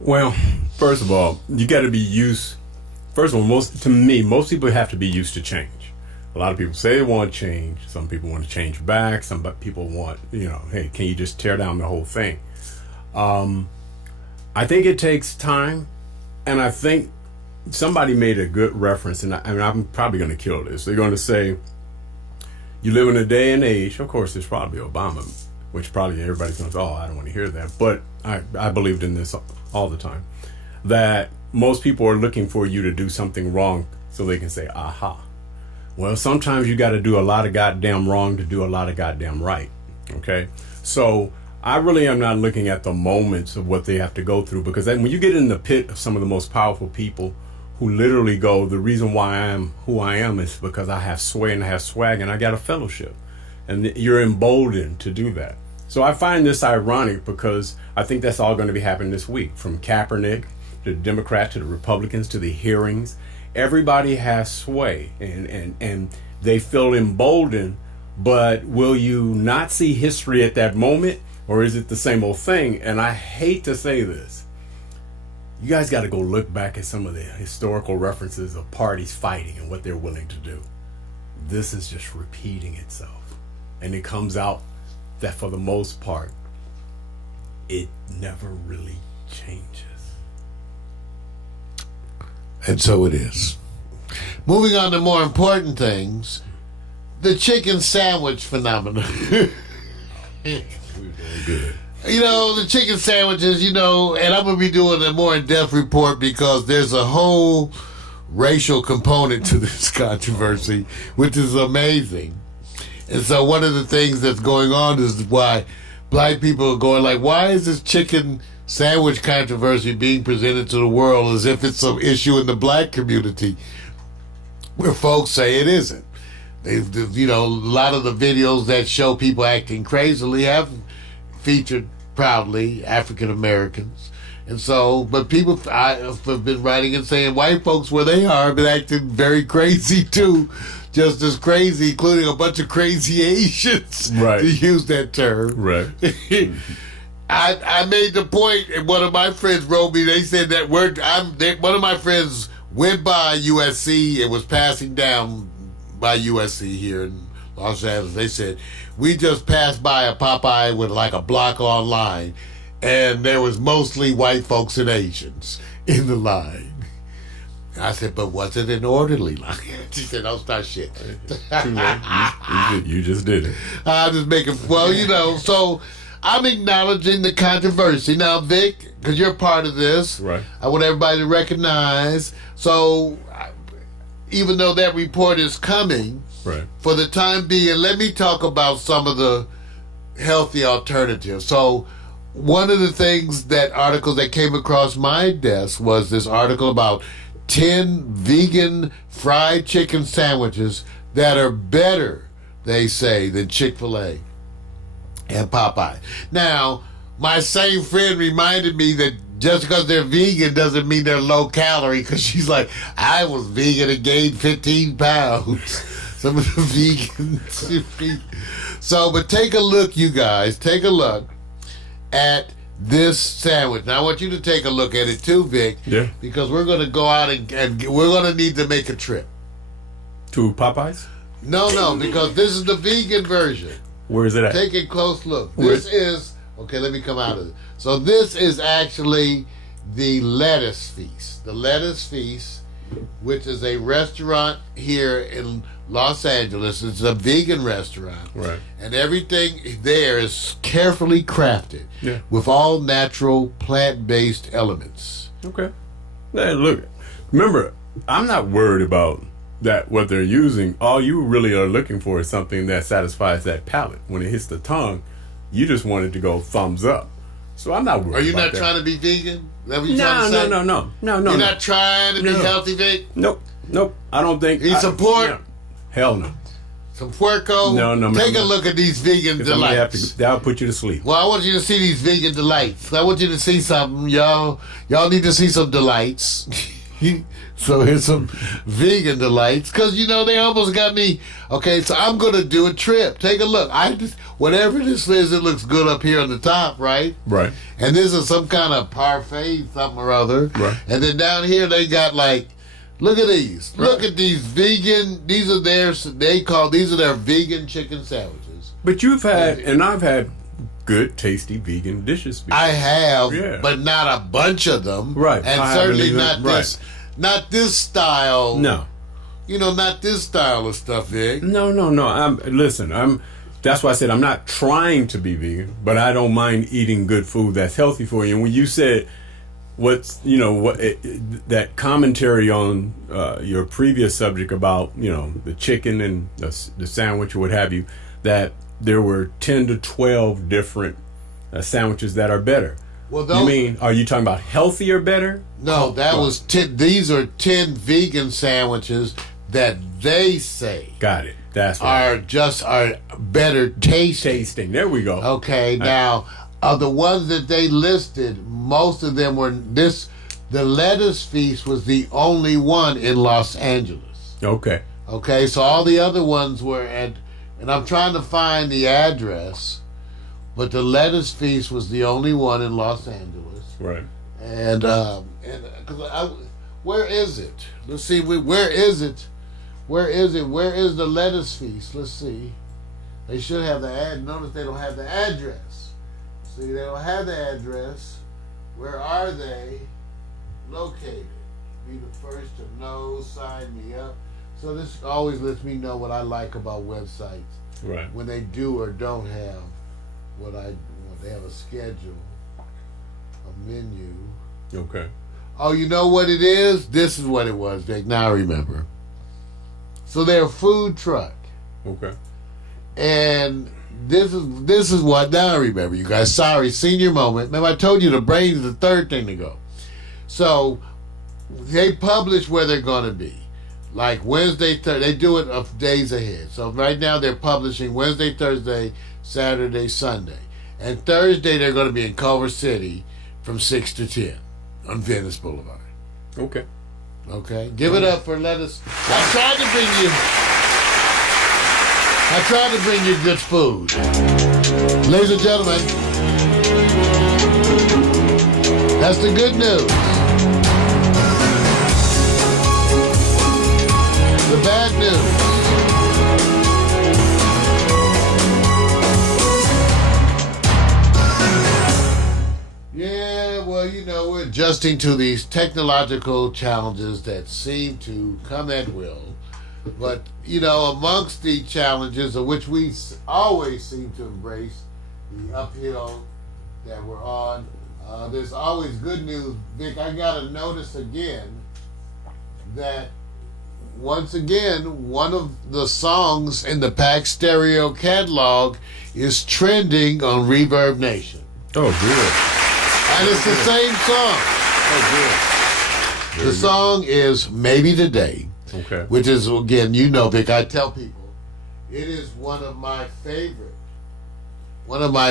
Well, first of all, you got to be used. First of all, most people have to be used to change. A lot of people say they want change. Some people want to change back. Some people want, hey, can you just tear down the whole thing? I think it takes time, and I think somebody made a good reference, and I'm probably going to kill this. They're going to say, you live in a day and age, of course, it's probably Obama, which probably everybody's going to say, oh, I don't want to hear that. But I believed in this all the time, that most people are looking for you to do something wrong so they can say, aha. Well, sometimes you got to do a lot of goddamn wrong to do a lot of goddamn right. Okay? So I really am not looking at the moments of what they have to go through, because then when you get in the pit of some of the most powerful people who literally go, the reason why I am who I am is because I have sway and I have swag and I got a fellowship. And you're emboldened to do that. So I find this ironic because I think that's all going to be happening this week, from Kaepernick to the Democrats to the Republicans to the hearings. Everybody has sway and they feel emboldened, but will you not see history at that moment, or is it the same old thing? And I hate to say this. You guys got to go look back at some of the historical references of parties fighting and what they're willing to do. This is just repeating itself. And it comes out that for the most part, it never really changes. And so it is. Moving on to more important things, the chicken sandwich phenomenon. Good. You know, the chicken sandwiches, you know, and I'm going to be doing a more in-depth report because there's a whole racial component to this controversy, which is amazing. And so one of the things that's going on is why black people are going like, why is this chicken sandwich controversy being presented to the world as if it's some issue in the black community where folks say it isn't? You know, a lot of the videos that show people acting crazily have featured proudly African Americans. And so, but people have been writing and saying white folks where they are have been acting very crazy too, just as crazy, including a bunch of crazy Asians, right, to use that term. Right. I made the point, and one of my friends wrote me, they said that one of my friends went by USC and was passing down by USC here in Los Angeles. They said, we just passed by a Popeye with like a block on line, and there was mostly white folks and Asians in the line. I said, but was it an orderly line? She said, don't start shit. Too late. You just did it. I'm just making, well, you know, so I'm acknowledging the controversy. Now, Vic, because you're part of this, right, I want everybody to recognize, so even though that report is coming, right, for the time being, let me talk about some of the healthy alternatives. So one of the things, that article that came across my desk was this article about 10 vegan fried chicken sandwiches that are better, they say, than Chick-fil-A and Popeye. Now, my same friend reminded me that just because they're vegan doesn't mean they're low calorie, because she's like, I was vegan and gained 15 pounds. Some of the vegans. So, but take a look, you guys. Take a look at this sandwich. Now, I want you to take a look at it too, Vic. Yeah. Because we're going to go out and we're going to need to make a trip. To Popeyes? No, because this is the vegan version. Where is it at? Take a close look. This is, okay, let me come out of it. So this is actually the Lettuce Feast. The Lettuce Feast, which is a restaurant here in Los Angeles. It's a vegan restaurant. Right. And everything there is carefully crafted, yeah, with all natural plant-based elements. Okay. Hey, look, remember, I'm not worried about that, what they're using. All you really are looking for is something that satisfies that palate. When it hits the tongue, you just want it to go thumbs up. So I'm not worried. Are you about not that. trying to be vegan? Is that what you're trying to say? No. You're not trying to be healthy, Vic? Nope. I don't think. Eat some pork? No. Hell no. Some puerco? No. Take a look at these vegan delights. That'll put you to sleep. Well, I want you to see these vegan delights. I want you to see something, y'all. Y'all need to see some delights. So here's some vegan delights, because you know they almost got me. Okay, so I'm gonna do a trip. Take a look. Whatever this is, it looks good up here on the top, right? Right. And this is some kind of parfait, something or other. Right. And then down here they got like, look at these. Right. Look at these vegan. These are their vegan chicken sandwiches. But you've had, and I've had, good, tasty vegan dishes before. I have, yeah, but not a bunch of them. Right. And certainly not this. Not this style. No. You know, not this style of stuff, Vic. No. That's why I said I'm not trying to be vegan, but I don't mind eating good food that's healthy for you. And when you said that commentary on your previous subject about, the chicken and the sandwich or what have you, that there were 10 to 12 different sandwiches that are better. Well, are you talking about healthier better? No, that was 10. These are 10 vegan sandwiches that they say. Got it. That's right. Are better tasting. There we go. Okay, now of the ones that they listed, most of them were the Lettuce Feast was the only one in Los Angeles. Okay, so all the other ones were and I'm trying to find the address. But the Lettuce Feast was the only one in Los Angeles. Right. And And where is it? Let's see. Where is it? Where is it? Where is the lettuce feast? Let's see. They should have the ad. Notice they don't have the address. See, they don't have the address. Where are they located? Be the first to know. Sign me up. So this always lets me know what I like about websites. Right. When they do or don't have when they have a schedule, a menu. Okay. Oh, you know what it is? This is what it was, Vic. Now I remember. So they're a food truck. Okay. And this is what, now I remember, you guys. Sorry, senior moment. Remember I told you the brain is the third thing to go. So they publish where they're going to be. Like Wednesday, they do it of days ahead. So right now they're publishing Wednesday, Thursday, Saturday, Sunday. And Thursday they're going to be in Culver City from 6 to 10 on Venice Boulevard. Okay. Okay? Give it up for lettuce. I tried to bring you good food. Ladies and gentlemen, that's the good news. The bad news. Yeah, well, you know, we're adjusting to these technological challenges that seem to come at will. But, you know, amongst the challenges of which we always seem to embrace, the uphill that we're on, there's always good news. Vic, I got to notice again that once again, one of the songs in the PAC Stereo catalog is trending on Reverb Nation. Oh, good. And it's the same song. Oh, good. The song is Maybe Today. Okay. Which is, again, you know, Vic, I tell people, it is one of my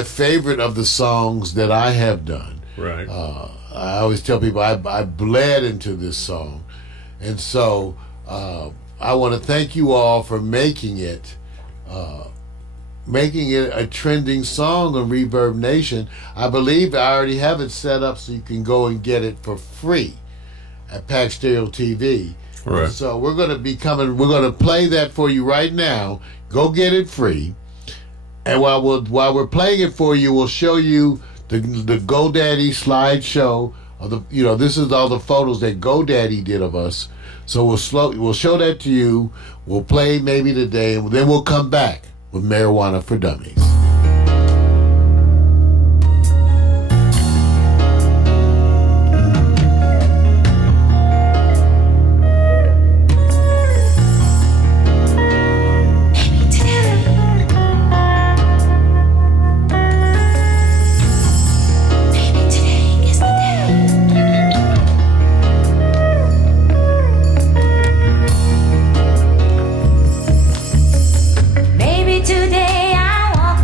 favorite of the songs that I have done. Right. I always tell people I bled into this song. And so I want to thank you all for making it a trending song on Reverb Nation. I believe I already have it set up so you can go and get it for free at PAC Stereo TV. Right. So we're going to play that for you right now. Go get it free. And while we're playing it for you, we'll show you the GoDaddy slideshow of this is all the photos that GoDaddy did of us. So we'll show that to you. We'll play Maybe Today, and then we'll come back with Marijuana for Dummies. Maybe today I walk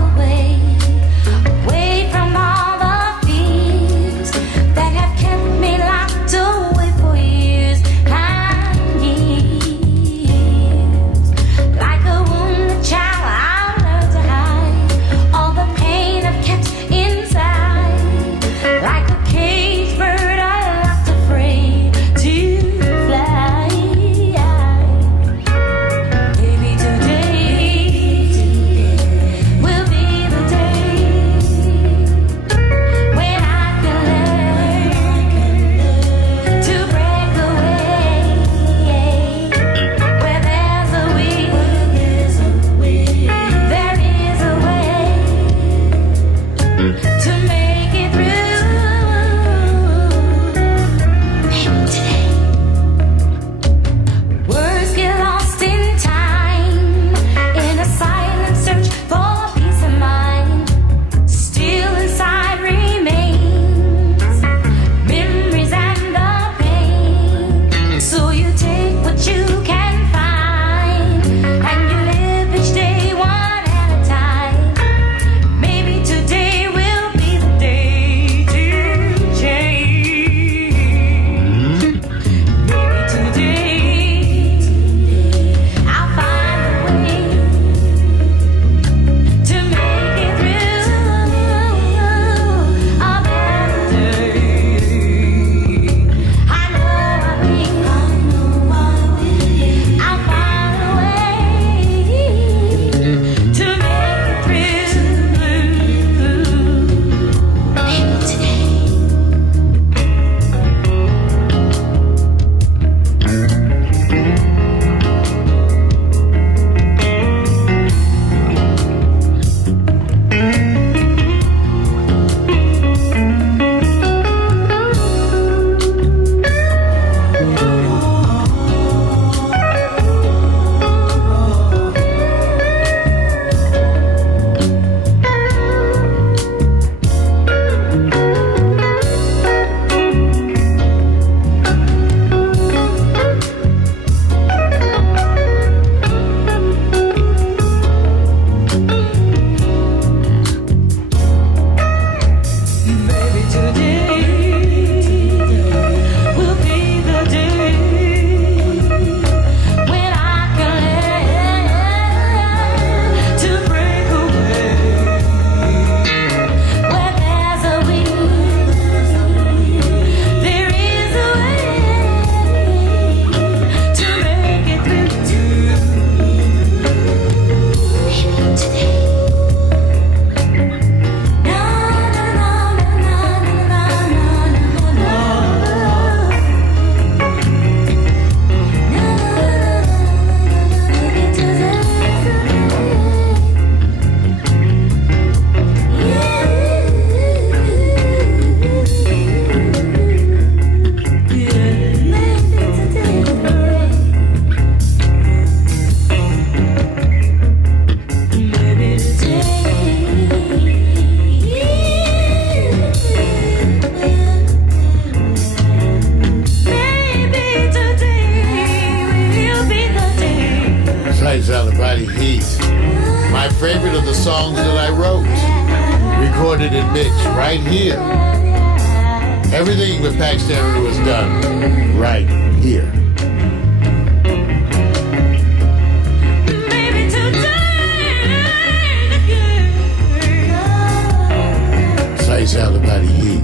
Sights Out of Body Heat. My favorite of the songs that I wrote. Recorded in Mitch right here. Everything with PAC Stereo was done right here. Sights Out of Body Heat.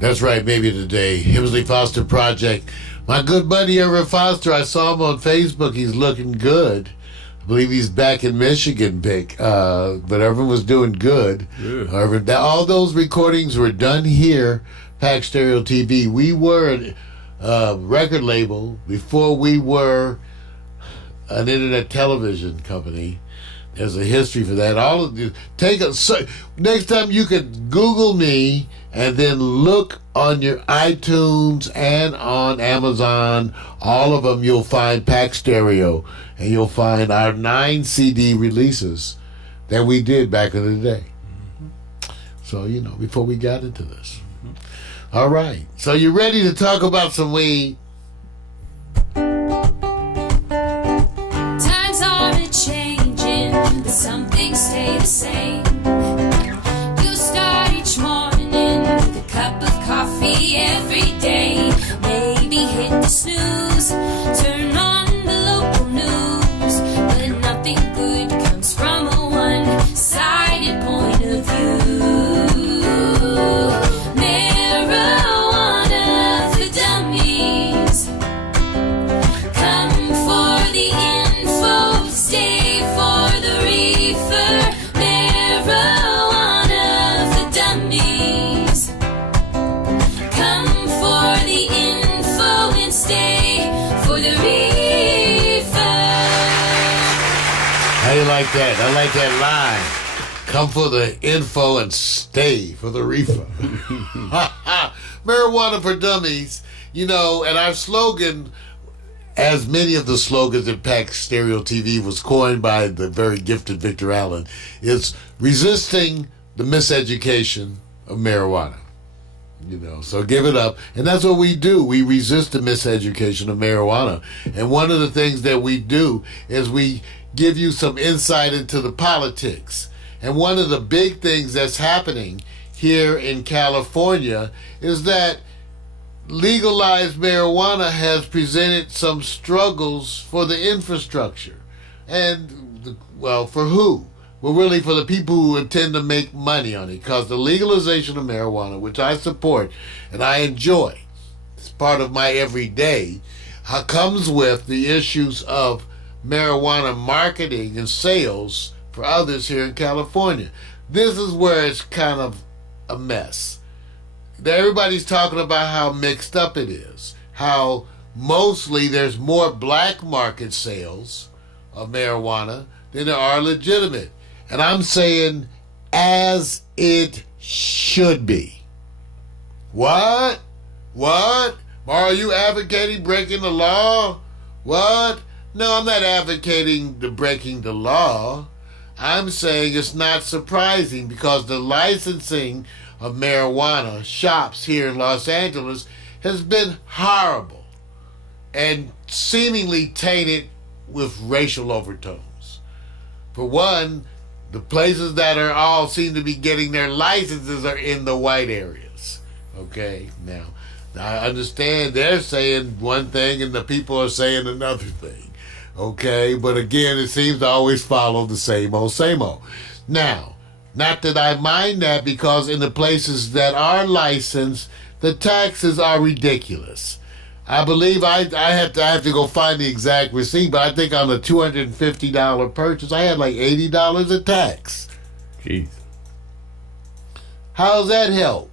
That's right, maybe today. Hemsley Foster Project. My good buddy Everett Foster, I saw him on Facebook. He's looking good. I believe he's back in Michigan, but everyone was doing good. Yeah. All those recordings were done here, PAC Stereo TV. We were a record label before we were an internet television company. There's a history for that. All of you next time you could Google me and then look on your iTunes and on Amazon. All of them you'll find PAC Stereo, and you'll find our 9 CD releases that we did back in the day. So before we got into this. All right. So you ready to talk about some weed? Times are a-changing, but some things stay the same. You start each morning with a cup of coffee every day. Maybe hit the snooze, turn on the local news, but nothing good comes from a one-sided point of view. Marijuana for dummies. Come for the info, stay for the reefer. Marijuana for dummies. Come for the info and stay for the reefer. How you like that? I like that line. Come for the info and stay for the reefer. Marijuana for dummies. And our slogan, as many of the slogans in PAC Stereo TV, was coined by the very gifted Victor Allen, is resisting the miseducation of marijuana. So give it up. And that's what we do. We resist the miseducation of marijuana. And one of the things that we do is we give you some insight into the politics. And one of the big things that's happening here in California is that legalized marijuana has presented some struggles for the infrastructure. And, for who? Well, really for the people who intend to make money on it. Because the legalization of marijuana, which I support and I enjoy, it's part of my everyday, comes with the issues of marijuana marketing and sales for others here in California. This is where it's kind of a mess. Everybody's talking about how mixed up it is, how mostly there's more black market sales of marijuana than there are legitimate. And I'm saying as it should be. What? Are you advocating breaking the law? What? No, I'm not advocating the breaking the law. I'm saying it's not surprising because the licensing of marijuana shops here in Los Angeles has been horrible and seemingly tainted with racial overtones. For one, the places that are all seem to be getting their licenses are in the white areas. Okay, now I understand they're saying one thing and the people are saying another thing. Okay, but again, it seems to always follow the same old, same old. Now, not that I mind that, because in the places that are licensed, the taxes are ridiculous. I believe I have to go find the exact receipt, but I think on a $250 purchase, I had like $80 of tax. Jeez. How does that help?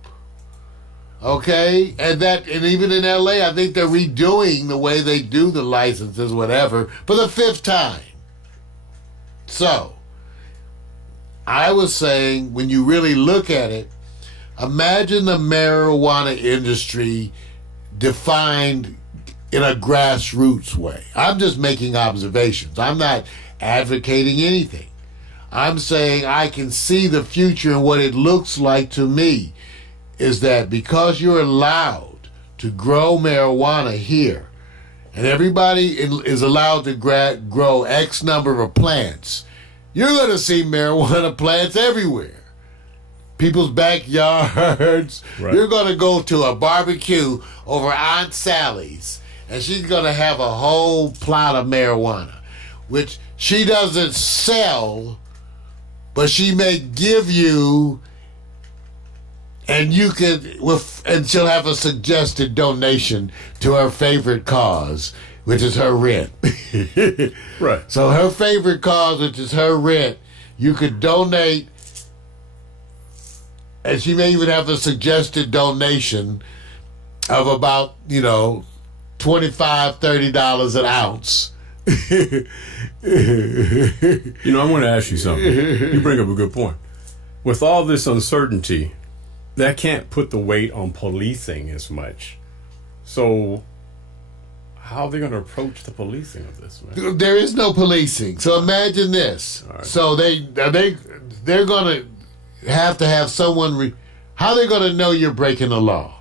Okay, and even in LA, I think they're redoing the way they do the licenses, whatever, for the 5th time. So, I was saying, when you really look at it, imagine the marijuana industry defined in a grassroots way. I'm just making observations. I'm not advocating anything. I'm saying I can see the future, and what it looks like to me is that because you're allowed to grow marijuana here, and everybody is allowed to grow X number of plants, you're going to see marijuana plants everywhere. People's backyards. Right. You're going to go to a barbecue over Aunt Sally's, and she's going to have a whole plot of marijuana, which she doesn't sell, but she may give you, and you could, and she'll have a suggested donation to her favorite cause, which is her rent. Right. So her favorite cause, which is her rent, you could donate, and she may even have a suggested donation of about, $25, $30 an ounce. I want to ask you something. You bring up a good point. With all this uncertainty, that can't put the weight on policing as much. So how are they going to approach the policing of this, man? There is no policing. So imagine this. Right. So they're going to have someone. How are they going to know you're breaking the law?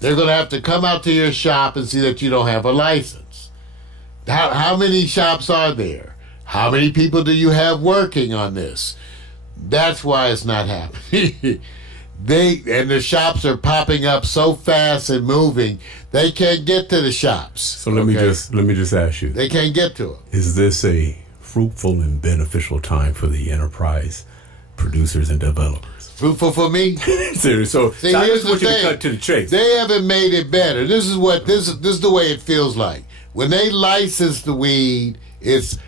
They're going to have to come out to your shop and see that you don't have a license. How many shops are there? How many people do you have working on this? That's why it's not happening. The shops are popping up so fast and moving, they can't get to the shops. So let me just ask you. They can't get to them. Is this a fruitful and beneficial time for the enterprise producers and developers? Fruitful for me? Seriously. So I just want you to cut to the chase. They haven't made it better. This is the way it feels like. When they license the weed, it's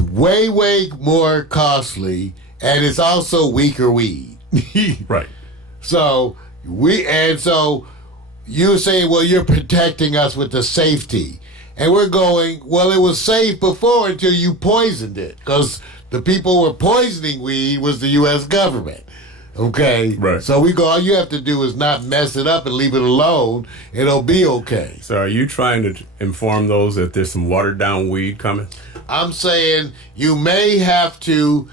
way, way more costly, and it's also weaker weed. Right. So you're saying, well, you're protecting us with the safety. And we're going, well, it was safe before until you poisoned it. Because the people who were poisoning weed was the U.S. government. Okay? Right. So all you have to do is not mess it up and leave it alone. It'll be okay. So are you trying to inform those that there's some watered down weed coming? I'm saying you may have to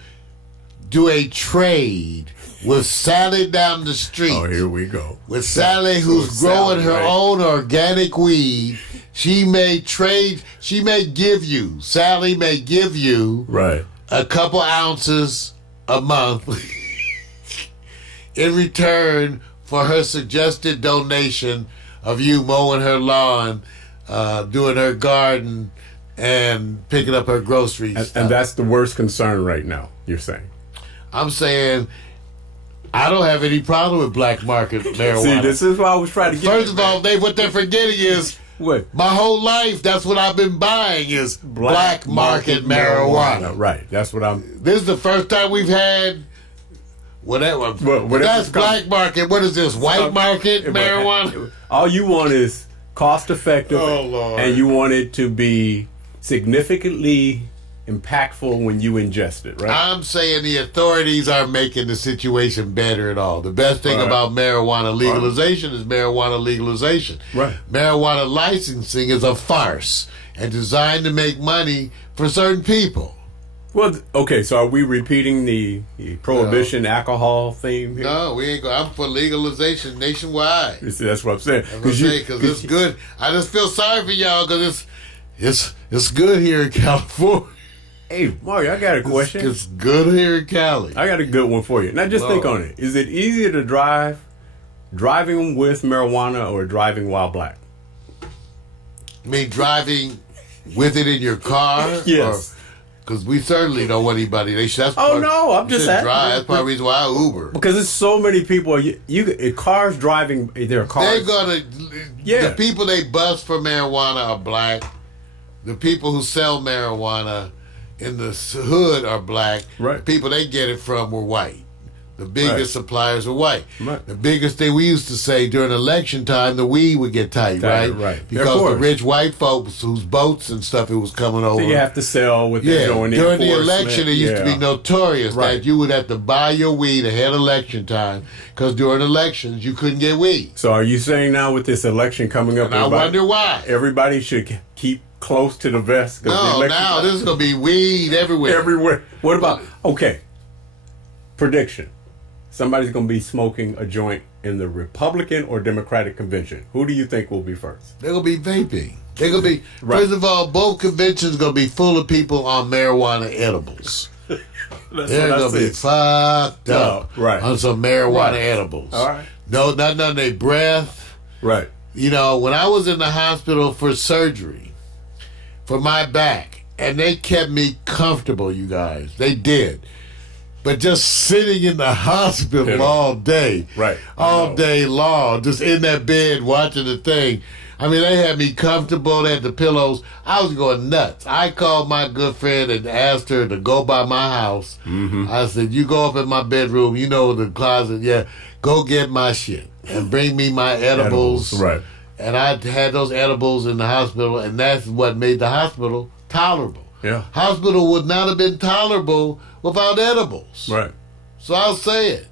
do a trade with Sally down the street. Oh, here we go. With Sally, who's growing her own organic weed. Sally may give you right a couple ounces a month in return for her suggested donation of you mowing her lawn, doing her garden, and picking up her groceries. And that's the worst concern right now, you're saying? I'm saying I don't have any problem with black market marijuana. See, this is what I was trying to get. First of all, what they're forgetting is what? My whole life, that's what I've been buying is black market marijuana. Right, that's what I'm... This is the first time we've had whatever. That's black market. What is this, white market marijuana? All you want is cost effective, Lord. And you want it to be significantly impactful when you ingest it, right? I'm saying the authorities are making the situation better at all. The best thing about marijuana legalization is marijuana legalization. Right. Marijuana licensing is a farce and designed to make money for certain people. Well, okay, so are we repeating the prohibition alcohol theme here? No, we ain't. I'm for legalization nationwide. See, that's what I'm saying. Because it's good. I just feel sorry for y'all because it's good here in California. Hey, Mario, I got a question. It's good here in Cali. I got a good one for you. Now, just think on it. Is it easier to driving with marijuana or driving while black? I mean, driving with it in your car? Yes. Because we certainly don't want anybody. I'm just asking. That's part of the reason why I Uber. Because there's so many people. Cars driving. There are cars. The people they bust for marijuana are black. The people who sell marijuana in the hood are black. Right. The people they get it from were white. The biggest suppliers are white. Right. The biggest thing we used to say during election time, the weed would get tight, right? Right. Because the rich white folks whose boats and stuff it was coming over. So you have to sell with during the election, it used to be notorious that you would have to buy your weed ahead of election time because during elections you couldn't get weed. So are you saying now with this election coming up, And I wonder why. Everybody should keep close to the vest? No, now this is going to be weed everywhere. Everywhere. What about, prediction. Somebody's going to be smoking a joint in the Republican or Democratic convention. Who do you think will be first? They're going to be vaping. They're going to be, first of all, both conventions going to be full of people on marijuana edibles. They're going to be fucked up on some marijuana edibles. All right. No, not on their breath. Right. You know, when I was in the hospital for surgery for my back, and they kept me comfortable, you guys. They did. But just sitting in the hospital all day, all day long, just in that bed watching the thing. I mean, they had me comfortable. They had the pillows. I was going nuts. I called my good friend and asked her to go by my house. I said, you go up in my bedroom, you know, the closet. Go get my shit and bring me my edibles. Right. And I had those edibles in the hospital, and that's what made the hospital tolerable. Yeah. Hospital would not have been tolerable without edibles. Right. So I'll say it.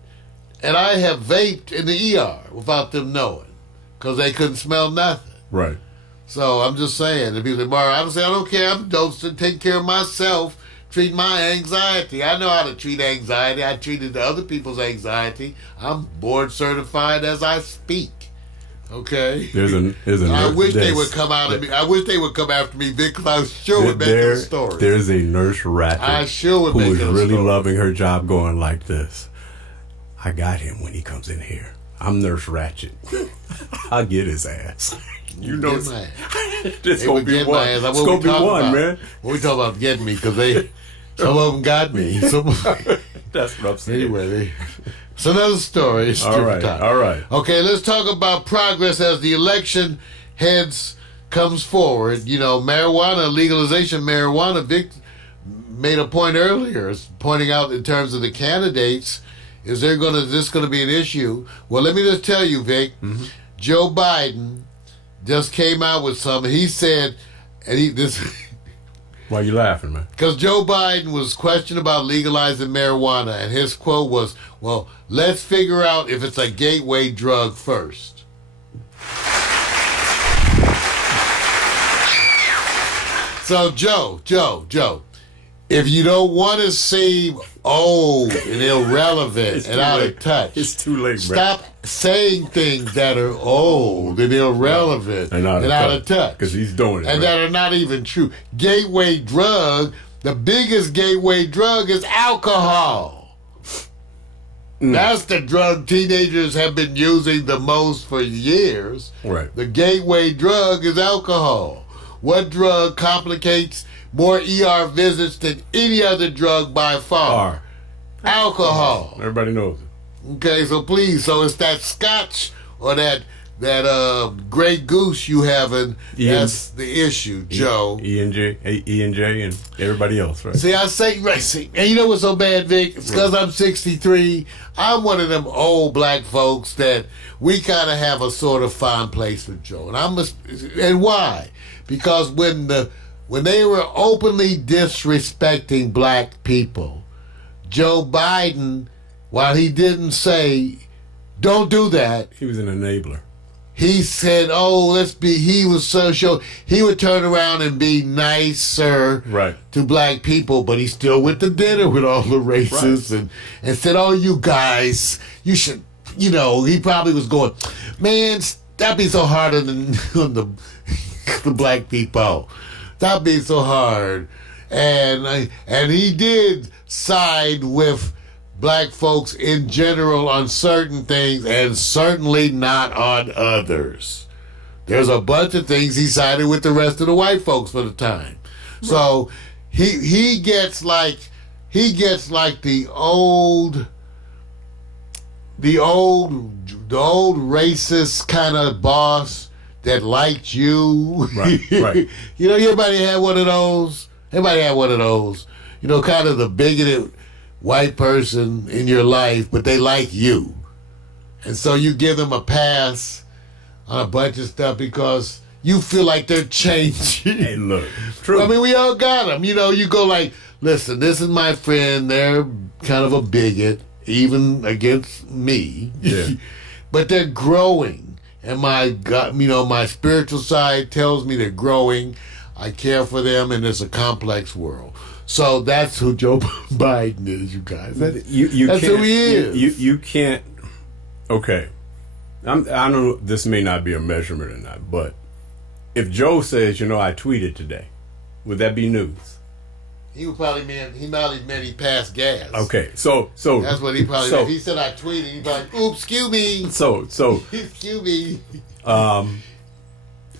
And I have vaped in the ER without them knowing because they couldn't smell nothing. Right. So I'm just saying, if people say, Mario, I don't care. I'm dosed to take care of myself, treat my anxiety. I know how to treat anxiety. I treated the other people's anxiety. I'm board certified as I speak. Okay. I wish they would come out of me. I wish they would come after me, Vic, because I sure would make a story. There's a nurse Ratchet I sure would who make is a really story. loving her job going like this. I got him when he comes in here. I'm Nurse Ratchet. I'll get his ass. You know, it's going to be one. It's going to be one, man. What we talking about getting me? Because some of them got me. That's what I'm saying. Anyway, it's another story. It's all right. Okay, let's talk about progress as the election comes forward. You know, legalization marijuana. Vic made a point earlier, pointing out in terms of the candidates, is this going to be an issue? Well, let me just tell you, Vic, Joe Biden just came out with something. He said, Why are you laughing, man? Because Joe Biden was questioned about legalizing marijuana, and his quote was, well, let's figure out if it's a gateway drug first. So, Joe, if you don't want to seem old and irrelevant and out of touch, it's too late, stop saying things that are old and irrelevant and out of touch. Because he's doing it. And that are not even true. Gateway drug, the biggest gateway drug is alcohol. That's the drug teenagers have been using the most for years. Right. The gateway drug is alcohol. What drug complicates more ER visits than any other drug by far? Alcohol. Everybody knows it. Okay, so please, it's that scotch or that Grey Goose you having, that's the issue, Joe. E&J and everybody else, right? See, and you know what's so bad, Vic? It's because I'm 63. I'm one of them old black folks that we kind of have a sort of fine place with Joe. And why? Because when they were openly disrespecting black people, Joe Biden, while he didn't say, don't do that, he was an enabler. He said, he was so sure. He would turn around and be nicer to black people, but he still went to dinner with all the racists and said, you guys, you should, he probably was going, man, stop being so hard on the black people. Stop being so hard. And he did side with black folks in general on certain things and certainly not on others. There's a bunch of things he sided with the rest of the white folks for the time. So he gets like the old racist kind of boss that liked you. Right. Everybody had one of those. Kind of the bigoted white person in your life, but they like you. And so you give them a pass on a bunch of stuff because you feel like they're changing. Hey, look, true. I mean, we all got them. You know, you go like, listen, this is my friend. They're kind of a bigot, even against me. Yeah. But they're growing. And my God, you know, my spiritual side tells me they're growing. I care for them, and it's a complex world. So that's who Joe Biden is, you guys. That's who he is. You can't. Okay, I don't know. This may not be a measurement or not, but if Joe says, I tweeted today, would that be news? He would probably mean he passed gas. Okay, so that's what he probably meant. If he said I tweeted, he'd be like, "Oops, excuse me." So excuse me.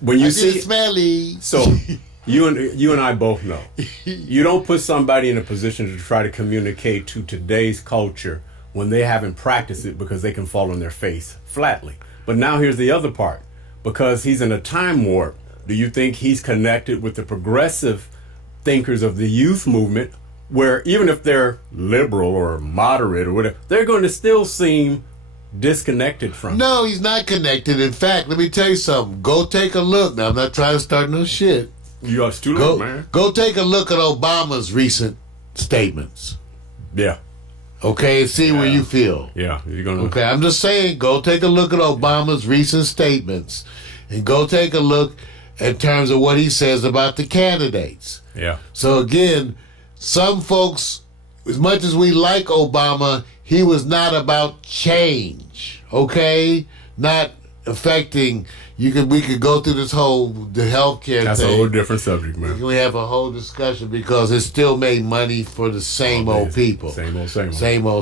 When you I see get smelly, so you and I both know you don't put somebody in a position to try to communicate to today's culture when they haven't practiced it because they can fall on their face flatly. But now here's the other part. Because he's in a time warp, do you think he's connected with the progressive thinkers of the youth movement where even if they're liberal or moderate or whatever, they're going to still seem disconnected from it? No, he's not connected. In fact, let me tell you something. Go take a look. Now, I'm not trying to start no shit. You are too late, man. Go take a look at Obama's recent statements. Yeah. Okay, and see where you feel. Yeah, you're gonna. Okay, I'm just saying, go take a look at Obama's recent statements, and go take a look in terms of what he says about the candidates. Yeah. So again, some folks, as much as we like Obama, he was not about change. Okay, not affecting. We could go through this the healthcare That's thing. a whole different subject, man. We have a whole discussion because it still made money for the same old people. Same old.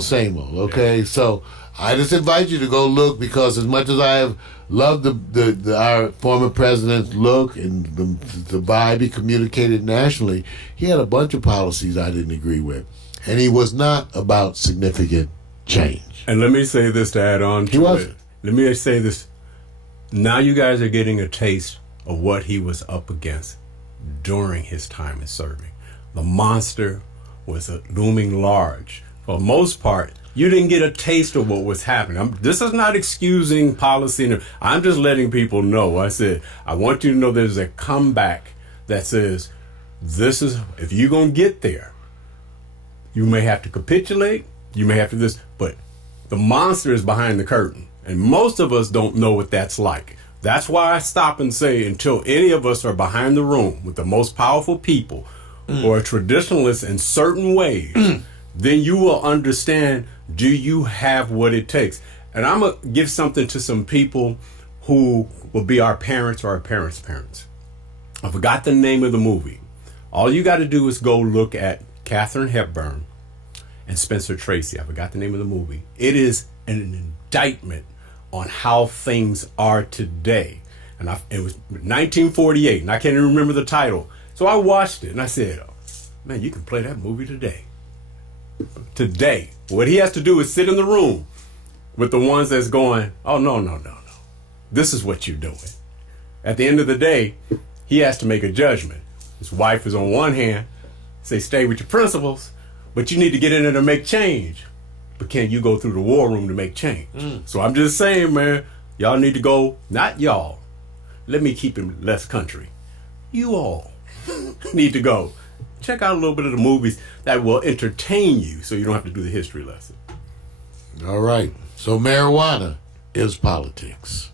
Same old. Okay, so I just invite you to go look because as much as I have loved our former president's look and the vibe he communicated nationally, he had a bunch of policies I didn't agree with, and he was not about significant change. And let me say this to add on to it. Let me say this. Now you guys are getting a taste of what he was up against during his time in serving. The monster was looming large. For the most part, you didn't get a taste of what was happening. This is not excusing policy. I'm just letting people know. I said, I want you to know there's a comeback that says, this is, if you're going to get there, you may have to capitulate, you may have to this, but the monster is behind the curtain. And most of us don't know what that's like. That's why I stop and say, until any of us are behind the room with the most powerful people or traditionalists in certain ways, then you will understand, do you have what it takes? And I'm going to give something to some people who will be our parents or our parents' parents. I forgot the name of the movie. All you got to do is go look at Katharine Hepburn and Spencer Tracy. I forgot the name of the movie. It is an indictment on how things are today. And it was 1948, and I can't even remember the title. So I watched it, and I said, oh, man, you can play that movie today. Today. What he has to do is sit in the room with the ones that's going, oh, no. This is what you're doing. At the end of the day, he has to make a judgment. His wife is on one hand, say, stay with your principles, but you need to get in there to make change. But can you go through the war room to make change? So I'm just saying, man, y'all need to go, not y'all. Let me keep it less country. You all need to go. Check out a little bit of the movies that will entertain you so you don't have to do the history lesson. All right. So marijuana is politics.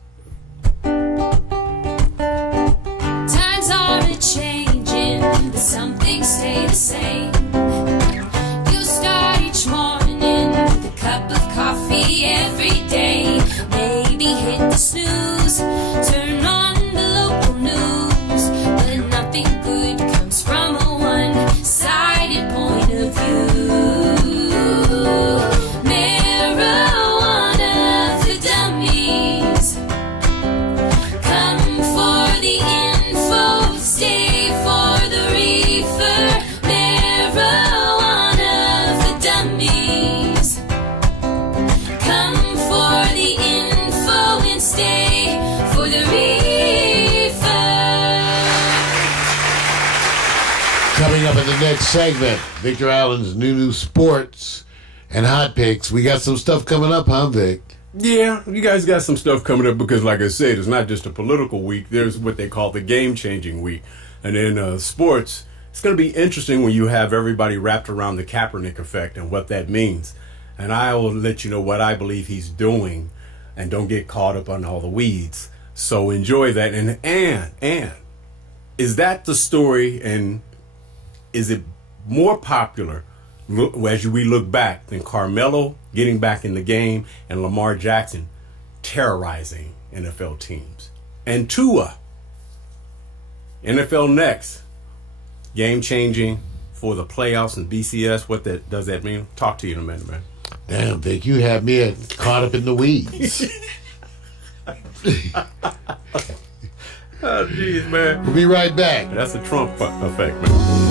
Times are a-changing, but some things stay the same. You start each morning with a cup of coffee every day. Maybe hit the snooze, turn on the local news, but nothing good comes from a one-sided point of view. Marijuana for dummies. Come for the info, stay for the reefer. Marijuana for dummies. Come for the info and stay for the reefer. Coming up in the next segment, Victor Allen's new sports and hot picks. We got some stuff coming up, huh, Vic? Yeah, you guys got some stuff coming up because, like I said, it's not just a political week. There's what they call the game-changing week. And in sports, it's going to be interesting when you have everybody wrapped around the Kaepernick effect and what that means. And I will let you know what I believe he's doing, and don't get caught up on all the weeds. So enjoy that. And is that the story, and is it more popular as we look back than Carmelo getting back in the game and Lamar Jackson terrorizing NFL teams? And Tua, NFL next, game changing for the playoffs and BCS. What does that mean? Talk to you in a minute, man. Damn, Vic, you have me caught up in the weeds. Oh, jeez, man. We'll be right back. That's a Trump effect, man.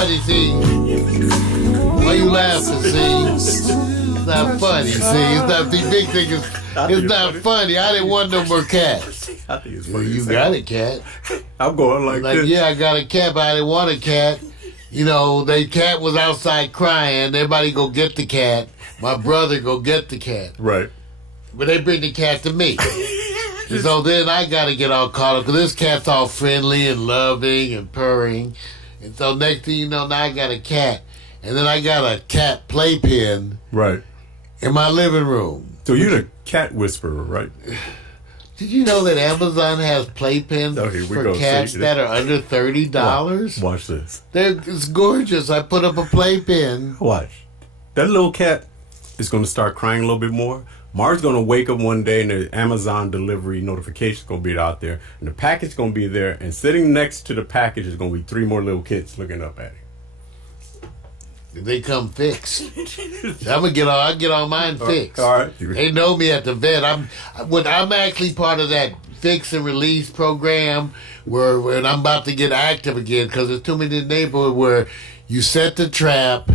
funny, see? Why you laughing, see? It's not funny, see? It's not the big thing. It's not funny. I didn't want no more cats. I think it's Well, funny. you got a cat. I'm going like this. Yeah, I got a cat, but I didn't want a cat. You know, the cat was outside crying. Everybody go get the cat. My brother go get the cat. Right. But they bring the cat to me. And so then I got to get all caught up because this cat's all friendly and loving and purring. And so next thing you know, now I got a cat. And then I got a cat playpen Right. in my living room. So you're the cat whisperer, right? Did you know that Amazon has playpens Oh, here we for go. cats See? that are under $30? Watch this. It's gorgeous. I put up a playpen. Watch. That little cat is going to start crying a little bit more. Mars going to wake up one day and the Amazon delivery notification is going to be out there. And the package is going to be there. And sitting next to the package is going to be 3 more little kids looking up at it. They come fixed. I get all mine fixed. All right. They know me at the vet. I'm actually part of that fix and release program where I'm about to get active again because there's too many in the neighborhood where you set the trap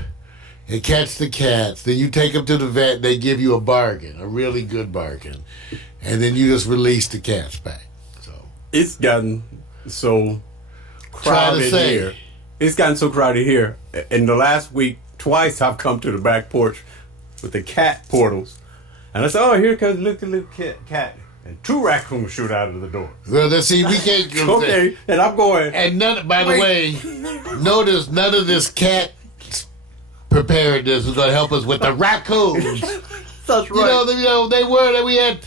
and catch the cats. Then you take them to the vet. They give you a bargain, a really good bargain, and then you just release the cats back. So It's gotten so crowded say. here. It's gotten so crowded here. In the last week, twice I've come to the back porch with the cat portals. And I said, oh, here comes look at little cat. And 2 raccoons shoot out of the door. well, let's see, we can't. Okay, and I'm going. And none. By the way, notice none of this cat preparedness is going to help us with the raccoons. That's You know, they were that we had.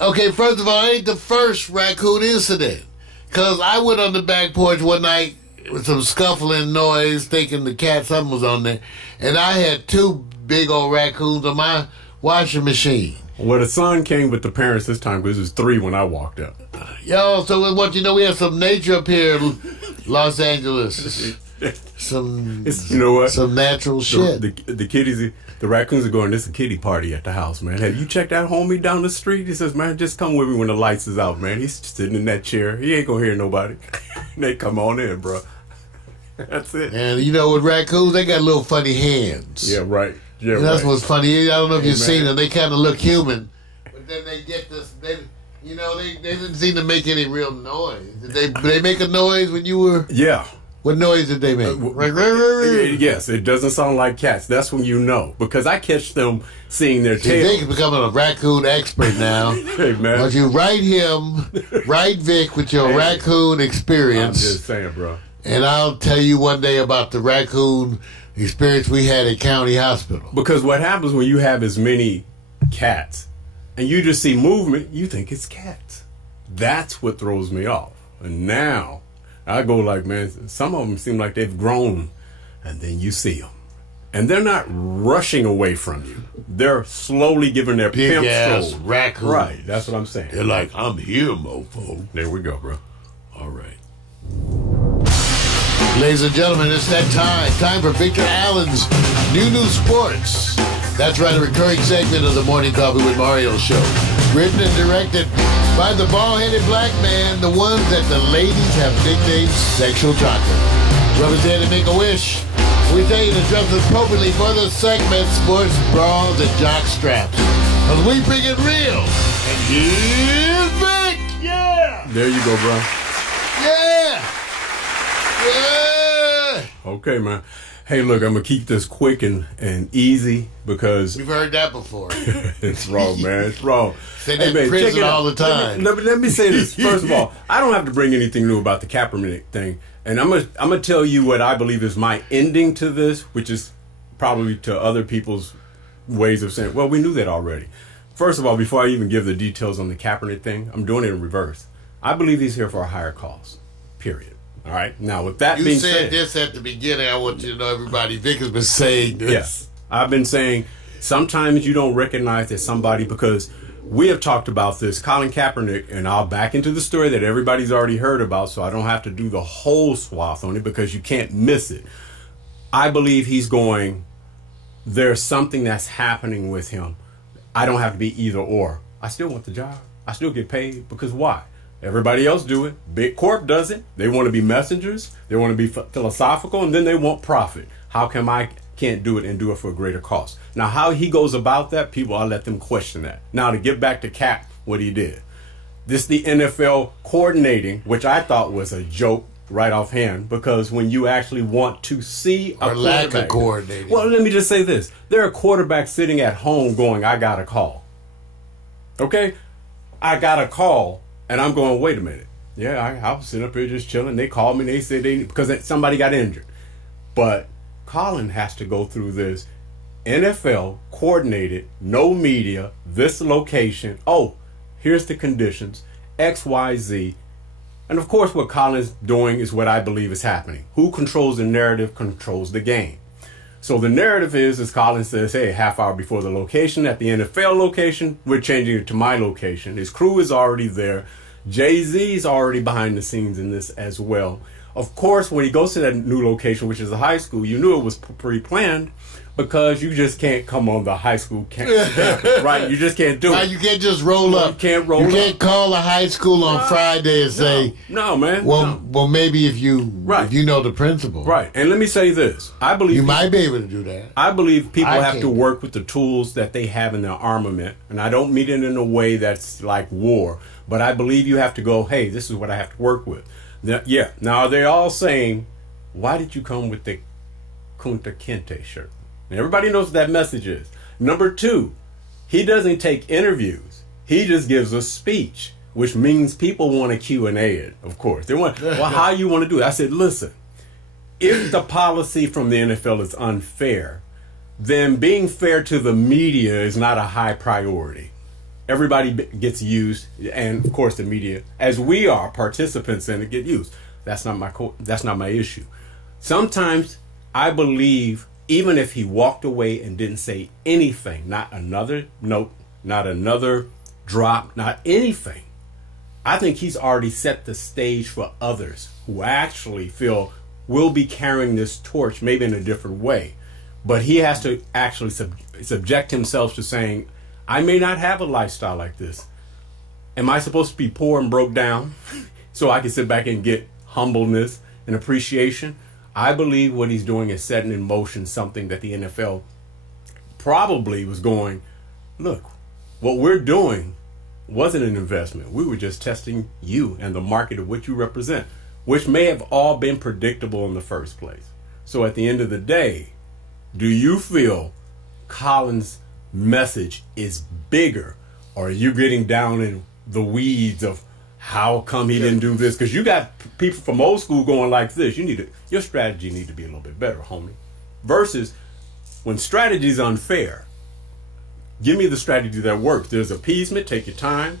Okay, first of all, it ain't the first raccoon incident. Because I went on the back porch one night with some scuffling noise, thinking the cat, something was on there. And I had 2 big old raccoons on my washing machine. Well, the son came with the parents this time because it was 3 when I walked up. Yo, so what you know, we have some nature up here in Los Angeles. Some, You know what? some natural shit. The kitties, the raccoons are going, this is a kitty party at the house, man. Have you checked out homie down the street? He says, man, just come with me when the lights is out, man. He's sitting in that chair. He ain't going to hear nobody. They come on in, bro. That's it. And you know, with raccoons, they got little funny hands. Yeah, right. Yeah, And that's right. what's funny. I don't know if you've man. seen them. They kind of look human, but then they get this. They didn't seem to make any real noise. Did they make a noise when you were? Yeah. What noise did they make? Yes, it doesn't sound like cats. That's when you know. Because I catch them seeing their See, Vic is tail. becoming a raccoon expert now. Hey, Why man. don't you write Vic with your raccoon I'm experience, just saying, bro. and I'll tell you one day about the raccoon experience we had at County Hospital. Because what happens when you have as many cats and you just see movement, you think it's cats. That's what throws me off. And now I go like, man, some of them seem like they've grown, and then you see them. And they're not rushing away from you. They're slowly giving their Big pimp ass stroll. raccoon. Right, that's what I'm saying. They're like, I'm here, mofo. There we go, bro. All right. Ladies and gentlemen, it's that time. Time for Victor Allen's New Sports. That's right, a recurring segment of the Morning Coffee with Mario show. Written and directed by the bald-headed black man, the ones that the ladies have nicknamed Sexual Chocolate. Representing Make-A-Wish. We tell you to dress appropriately for the segment, sports bras and jock straps. Because we bring it real. And here's Vic. Yeah. There you go, bro. Yeah. Yeah. Okay, man. Hey, look, I'm going to keep this quick and easy because We've heard that before. it's wrong, man. It's wrong. Say that in man, prison check it out. all the time. Let me say this. First of all, I don't have to bring anything new about the Kaepernick thing. And I'm gonna tell you what I believe is my ending to this, which is probably to other people's ways of saying, well, we knew that already. First of all, before I even give the details on the Kaepernick thing, I'm doing it in reverse. I believe he's here for a higher cause, period. All right? Now, with that You being said said... this at the beginning. I want you to know, everybody, Vic has been saying this. Yes. I've been saying sometimes you don't recognize that somebody, because we have talked about this, Colin Kaepernick, and I'll back into the story that everybody's already heard about, so I don't have to do the whole swath on it because you can't miss it. I believe he's going, there's something that's happening with him. I don't have to be either or. I still want the job. I still get paid because why? Everybody else do it. Big Corp does it. They want to be messengers. They want to be philosophical, and then they want profit. How come I can't do it and do it for a greater cost? Now, how he goes about that, people, I'll let them question that. Now, to get back to Cap, what he did. This the NFL coordinating, which I thought was a joke right offhand, because when you actually want to see a or lack of coordinating. Well, let me just say this. There are quarterbacks sitting at home going, I got a call. Okay? I got a call, and I'm going, wait a minute. Yeah, I was sitting up here just chilling. They called me, and they said because somebody got injured. But Colin has to go through this NFL coordinated, no media, this location. Oh, here's the conditions, X, Y, Z. And of course, what Colin's doing is what I believe is happening. Who controls the narrative controls the game. So the narrative is, as Colin says, hey, half hour before the location, at the NFL location, we're changing it to my location. His crew is already there. Jay-Z's already behind the scenes in this as well. Of course, when he goes to that new location, which is a high school, you knew it was pre-planned, because you just can't come on the high school campus, right? You just can't do it. You can't just roll up. You can't roll up. You can't call a high school on Friday and say, no, man. Well, maybe if you know the principal. Right. And let me say this. I believe you might be able to do that. I believe people have to work with the tools that they have in their armament. And I don't mean it in a way that's like war. But I believe you have to go, hey, this is what I have to work with. Yeah. Now, they're all saying, why did you come with the Kunta Kinte shirt? And everybody knows what that message is. Number two, he doesn't take interviews. He just gives a speech, which means people want to Q&A it, of course. They want, well, how you want to do it? I said, listen, if the policy from the NFL is unfair, then being fair to the media is not a high priority. Everybody gets used, and of course the media, as we are participants in it, get used. That's not my issue. Sometimes I believe, even if he walked away and didn't say anything, not another note, not another drop, not anything, I think he's already set the stage for others who actually feel we'll be carrying this torch maybe in a different way. But he has to actually subject himself to saying, I may not have a lifestyle like this. Am I supposed to be poor and broke down so I can sit back and get humbleness and appreciation? I believe what he's doing is setting in motion something that the NFL probably was going, look, what we're doing wasn't an investment. We were just testing you and the market of what you represent, which may have all been predictable in the first place. So at the end of the day, do you feel Colin's message is bigger, or are you getting down in the weeds of how come he didn't do this? Because you got people from old school going like this. Your strategy need to be a little bit better, homie. Versus when strategy is unfair, give me the strategy that works. There's appeasement, take your time.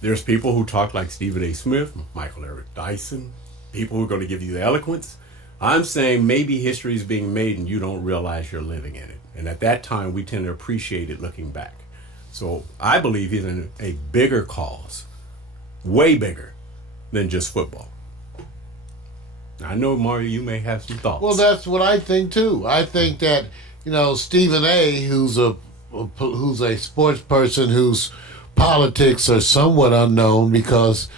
There's people who talk like Stephen A. Smith, Michael Eric Dyson, people who are going to give you the eloquence. I'm saying maybe history is being made and you don't realize you're living in it. And at that time, we tend to appreciate it looking back. So I believe he's in a bigger cause, way bigger than just football. I know, Mario, you may have some thoughts. Well, that's what I think too. I think that, Stephen A., who's a sports person whose politics are somewhat unknown because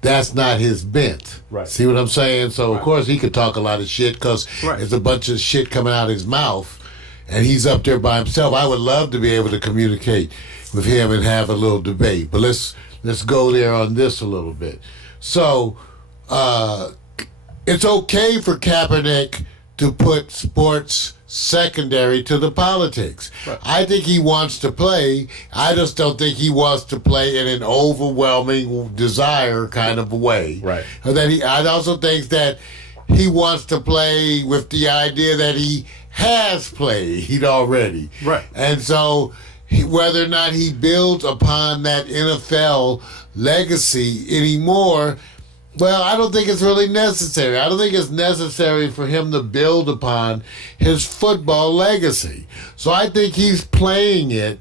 that's not his bent. Right. See what I'm saying? So of course he could talk a lot of shit because there's a bunch of shit coming out of his mouth, and he's up there by himself. I would love to be able to communicate with him and have a little debate, but let's go there on this a little bit. So it's okay for Kaepernick to put sports secondary to the politics. Right. I think he wants to play. I just don't think he wants to play in an overwhelming desire kind of way. Right. I also think that he wants to play with the idea that he has played already. Right. And so whether or not he builds upon that NFL legacy anymore, well, I don't think it's really necessary. I don't think it's necessary for him to build upon his football legacy. So I think he's playing it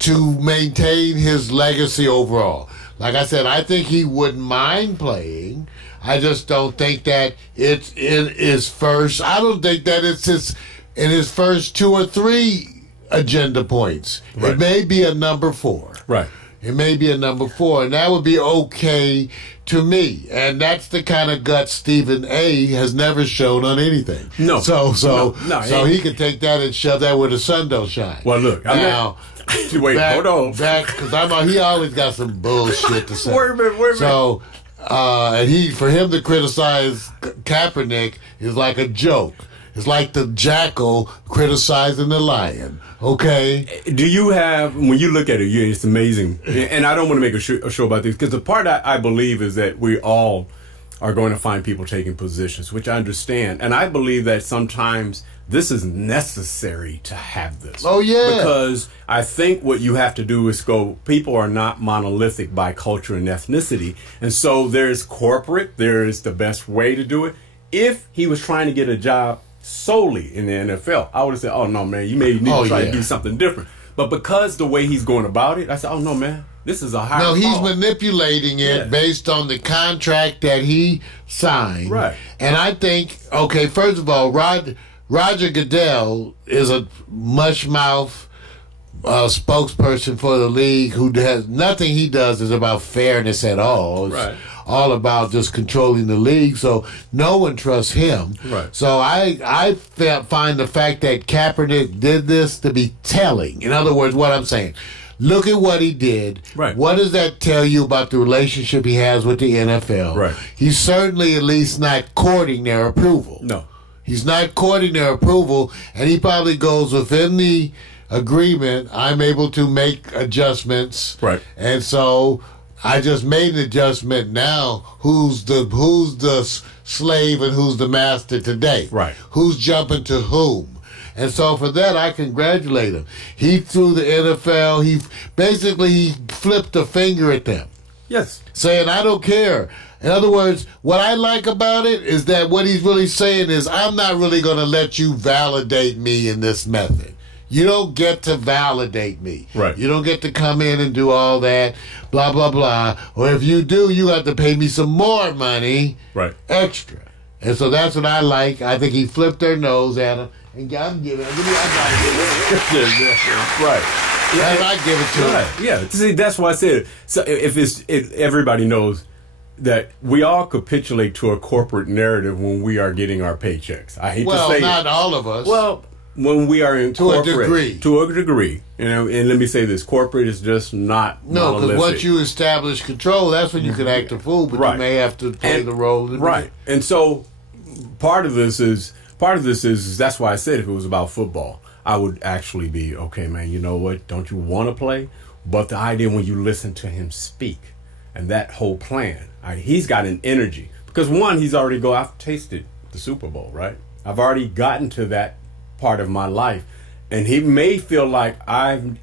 to maintain his legacy overall. Like I said, I think he wouldn't mind playing. I just don't think that it's in his first. I don't think that it's in his first 2 or 3 agenda points. Right. It may be a number 4. Right. It may be a number 4, and that would be okay to me. And that's the kind of guts Stephen A. has never shown on anything. No. So No, he can take that and shove that where the sun don't shine. Well, look, now. Wait, hold on. Because he always got some bullshit to say. Wait a minute. So, and for him to criticize Kaepernick is like a joke. It's like the jackal criticizing the lion. Okay. Do you have, when you look at it, it's amazing. And I don't want to make a show about this, because the part I believe is that we all are going to find people taking positions, which I understand. And I believe that sometimes this is necessary to have this. Oh, yeah. Because I think what you have to do is people are not monolithic by culture and ethnicity. And so there's corporate, there's the best way to do it. If he was trying to get a job solely in the NFL, I would have said, oh, no, man, you may need to try to do something different. But because the way he's going about it, I said, oh, no, man, this is a higher No, he's call. manipulating it based on the contract that he signed. Right. And I think, okay, first of all, Roger Goodell is a mush-mouth spokesperson for the league who has nothing he does is about fairness at all. It's all about just controlling the league, so no one trusts him. Right. So I find the fact that Kaepernick did this to be telling. In other words, what I'm saying, look at what he did. Right. What does that tell you about the relationship he has with the NFL? Right. He's certainly at least not courting their approval. No. He's not courting their approval, and he probably goes within the agreement. I'm able to make adjustments. Right. And so I just made an adjustment. Now, who's the slave and who's the master today? Right. Who's jumping to whom? And so for that, I congratulate him. He threw the NFL. He flipped a finger at them. Yes. Saying, I don't care. In other words, what I like about it is that what he's really saying is, I'm not really going to let you validate me in this method. You don't get to validate me. Right. You don't get to come in and do all that, blah, blah, blah. Or if you do, you have to pay me some more money extra. And so that's what I like. I think he flipped their nose at him. And I'm giving it. Right. I give it to him. Yeah. See, that's why I said, so if everybody knows that we all capitulate to a corporate narrative when we are getting our paychecks. I hate to say it. Well, not all of us. Well, when we are in corporate. To a degree. To a degree. You know, and let me say this, corporate is just not No, because monolithic. once you establish control, that's when you can act a fool, but you may have to play the role. Right. And so part of this is that's why I said if it was about football, I would actually be, okay, man, you know what? Don't you want to play? But the idea when you listen to him speak and that whole plan, he's got an energy. Because one, I've tasted the Super Bowl, right? I've already gotten to that part of my life. And he may feel like I've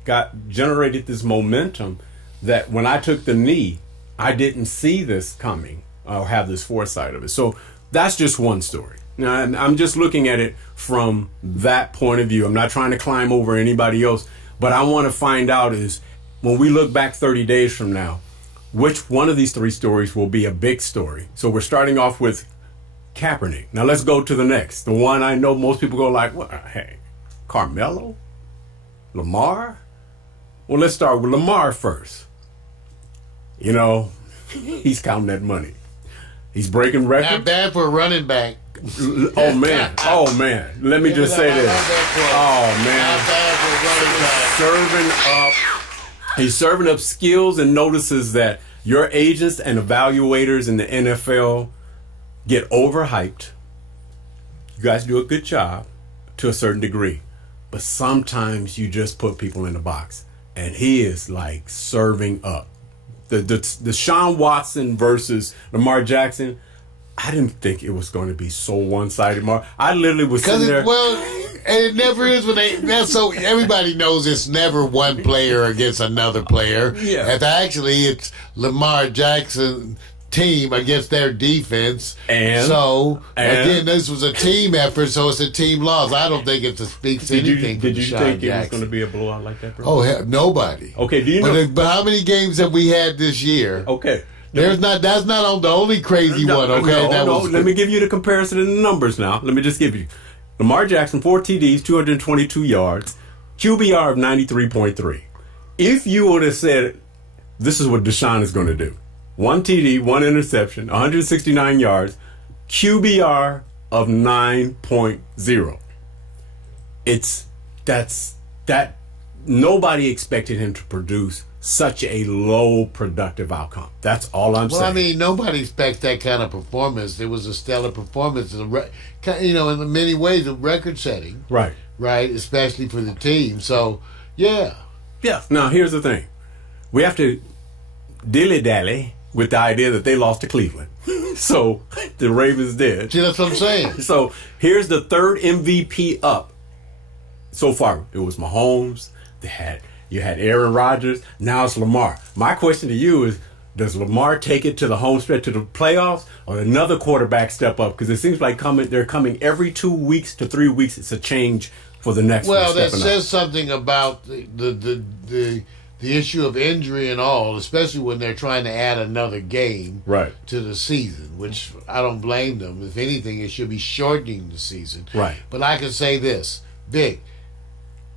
generated this momentum that when I took the knee, I didn't see this coming or have this foresight of it. So that's just one story. Now, I'm just looking at it from that point of view. I'm not trying to climb over anybody else, but I want to find out is when we look back 30 days from now, which one of these 3 stories will be a big story? So we're starting off with Kaepernick. Now let's go to the next. The one I know most people go like, well, hey, Carmelo? Lamar? Well, let's start with Lamar first. You know, he's counting that money. He's breaking records. Not bad for a running back. Oh man. Let me just say this. Oh man. Not bad for a running back. He's serving up skills and notices that your agents and evaluators in the NFL get overhyped. You guys do a good job to a certain degree, but sometimes you just put people in a box, and he is like serving up. The Sean Watson versus Lamar Jackson, I didn't think it was going to be so one-sided. I literally was sitting there. And it never is so everybody knows it's never one player against another player. Yeah. And actually it's Lamar Jackson team against their defense. Again, this was a team effort, so it's a team loss. I don't think it speaks anything. Did you think Jackson. it was going to be a blowout like that, bro? Oh, hell, nobody. Okay, do you know? But how many games have we had this year? Okay. That's not the only crazy one, okay? Let me give you the comparison in the numbers now. Let me just give you. Lamar Jackson, 4 TDs, 222 yards, QBR of 93.3. If you would have said this is what Deshaun is going to do. 1 TD, 1 interception, 169 yards, QBR of 9.0. That nobody expected him to produce such a low productive outcome. That's all I'm saying. Well, I mean, nobody expects that kind of performance. It was a stellar performance. In many ways, a record-setting. Right. Right, especially for the team. So, yeah. Yeah. Now, here's the thing. We have to dilly-dally with the idea that they lost to Cleveland. So, the Ravens did. See, that's what I'm saying. So, here's the third MVP up. So far, it was Mahomes. You had Aaron Rodgers. Now it's Lamar. My question to you is, does Lamar take it to the home stretch to the playoffs, or another quarterback step up? Because it seems like they're coming every 2 weeks to 3 weeks. It's a change for the next one. Well, that says something about the issue of injury and all, especially when they're trying to add another game to the season, which I don't blame them. If anything, it should be shortening the season. Right. But I can say this, Vic,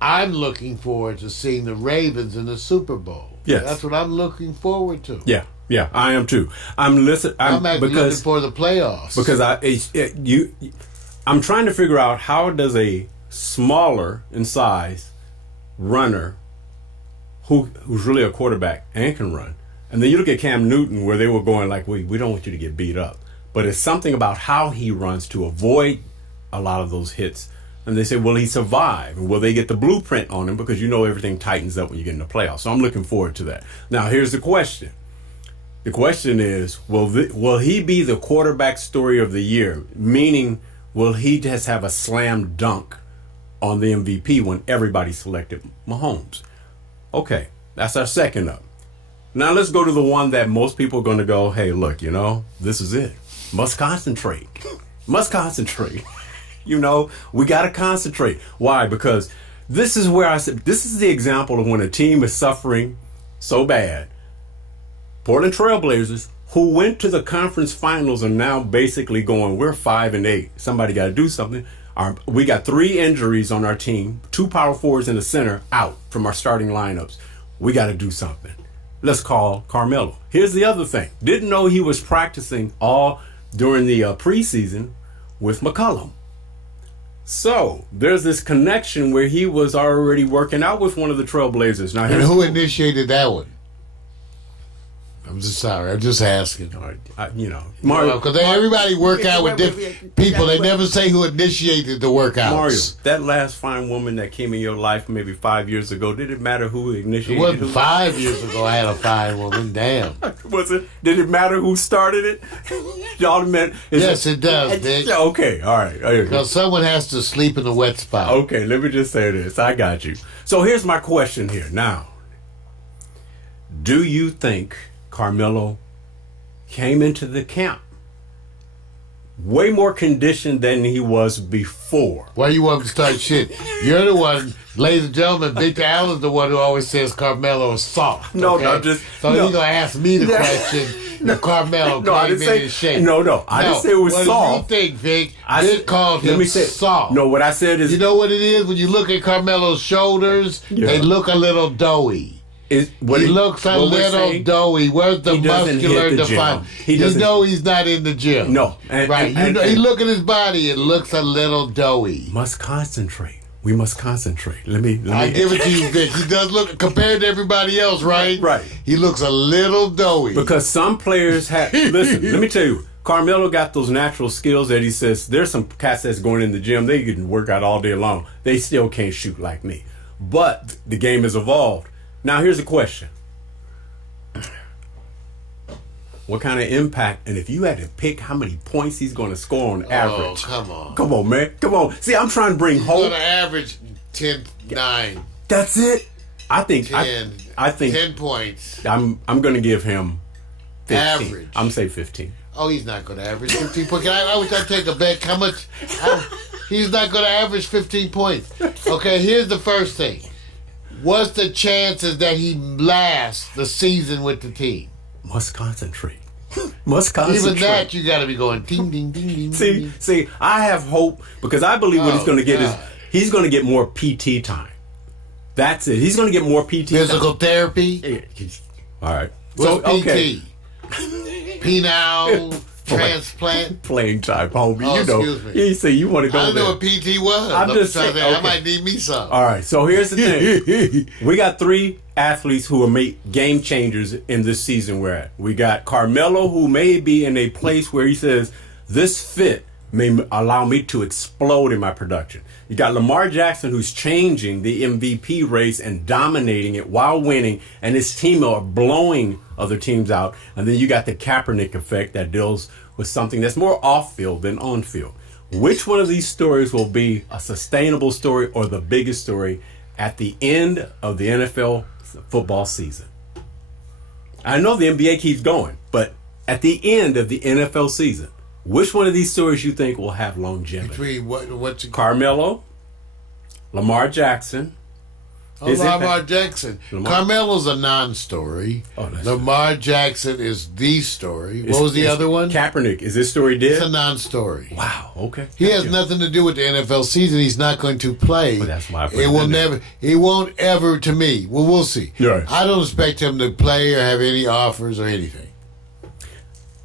I'm looking forward to seeing the Ravens in the Super Bowl. Yes. That's what I'm looking forward to. Yeah, I am too. I'm actually looking for the playoffs. Because I'm trying to figure out, how does a smaller in size runner who's really a quarterback and can run, and then you look at Cam Newton, where they were going like, we don't want you to get beat up, but it's something about how he runs to avoid a lot of those hits. And they say, will he survive? Will they get the blueprint on him? Because everything tightens up when you get in the playoffs. So I'm looking forward to that. Now, here's the question. The question is, will he be the quarterback story of the year? Meaning, will he just have a slam dunk on the MVP when everybody selected Mahomes? Okay, that's our second up. Now let's go to the one that most people are going to go, hey, look, this is it. Must concentrate. Must concentrate. We got to concentrate. Why? Because this is where I said, this is the example of when a team is suffering so bad. Portland Trailblazers, who went to the conference finals, are now basically going, we're 5-8. Somebody got to do something. We got 3 injuries on our team, 2 power forwards in the center out from our starting lineups. We got to do something. Let's call Carmelo. Here's the other thing. Didn't know he was practicing all during the preseason with McCollum. So there's this connection where he was already working out with one of the Trailblazers. Now, and who initiated that one? I'm just sorry. I'm just asking. Mario, because everybody work out with different people. They never say who initiated the workouts. Mario, that last fine woman that came in your life maybe 5 years ago, did it matter who initiated it? It wasn't 5 years ago I had a fine woman. Damn. Was it? Did it matter who started it? Yes, it does, Dick. Okay, all right. Because someone has to sleep in the wet spot. Okay, let me just say this. I got you. So here's my question here. Now, do you think Carmelo came into the camp way more conditioned than he was before? Why you want to start shit? You're the one, ladies and gentlemen, Victor Allen's the one who always says Carmelo is soft. No, okay? no, just... So no. he's going to ask me the question if Carmelo came in his shape. No, I didn't say it was soft. What do you think, Vic? Vic called him soft. No, what I said is... You know what it is? When you look at Carmelo's shoulders, they look a little doughy. He looks a little doughy. Where's the muscular definement? You know he's not in the gym. No. You look at his body, it looks a little doughy. Must concentrate. We must concentrate. Let me. I give it to you, Vic. He does look, compared to everybody else, right? Right. He looks a little doughy. Because some players have... Listen, let me tell you. Carmelo got those natural skills that he says, there's some cats that's going in the gym, they can work out all day long. They still can't shoot like me. But the game has evolved. Now, here's a question. What kind of impact, and if you had to pick how many points he's going to score on average. Oh, come on. Come on, man. Come on. See, I'm trying to bring hope. He's going to average 9. That's it? I think 10. I think 10 points. I'm going to give him 15. Average. I'm going to say 15. Oh, he's not going to average 15 points. I wish I'd take a bet. How much? He's not going to average 15 points. Okay, here's the first thing. What's the chances that he lasts the season with the team? Must concentrate. Must concentrate. Even that, you got to be going ding, ding, ding, ding. See, I have hope because I believe what he's going to get is he's going to get more PT time. That's it. He's going to get more PT Physical time. therapy? All right. What's okay. PT? Penile transplant? Playing type, homie. Oh, you know. excuse me. You say you want to go I didn't there. know what PT was. I'm just trying to saying, think, I okay. might need me some. All right, so here's the thing. We got 3 athletes who will make game changers in this season we're at. We got Carmelo, who may be in a place where he says, this fit may allow me to explode in my production. You got Lamar Jackson, who's changing the MVP race and dominating it while winning, and his team are blowing other teams out. And then you got the Kaepernick effect that deals with something that's more off-field than on-field. Which one of these stories will be a sustainable story or the biggest story at the end of the NFL football season? I know the NBA keeps going, but at the end of the NFL season, which one of these stories you think will have longevity? Between what's it? Carmelo, Lamar Jackson. Oh, Lamar Jackson. Carmelo's a non-story. Oh, that's Lamar Jackson is the story. What was the other one? Kaepernick. Is this story dead? It's a non-story. Wow. Okay. He has nothing to do with the NFL season. He's not going to play. Well, that's why I put it it will in there. never. He won't ever. To me, well, we'll see. Right. I don't expect him to play or have any offers or anything.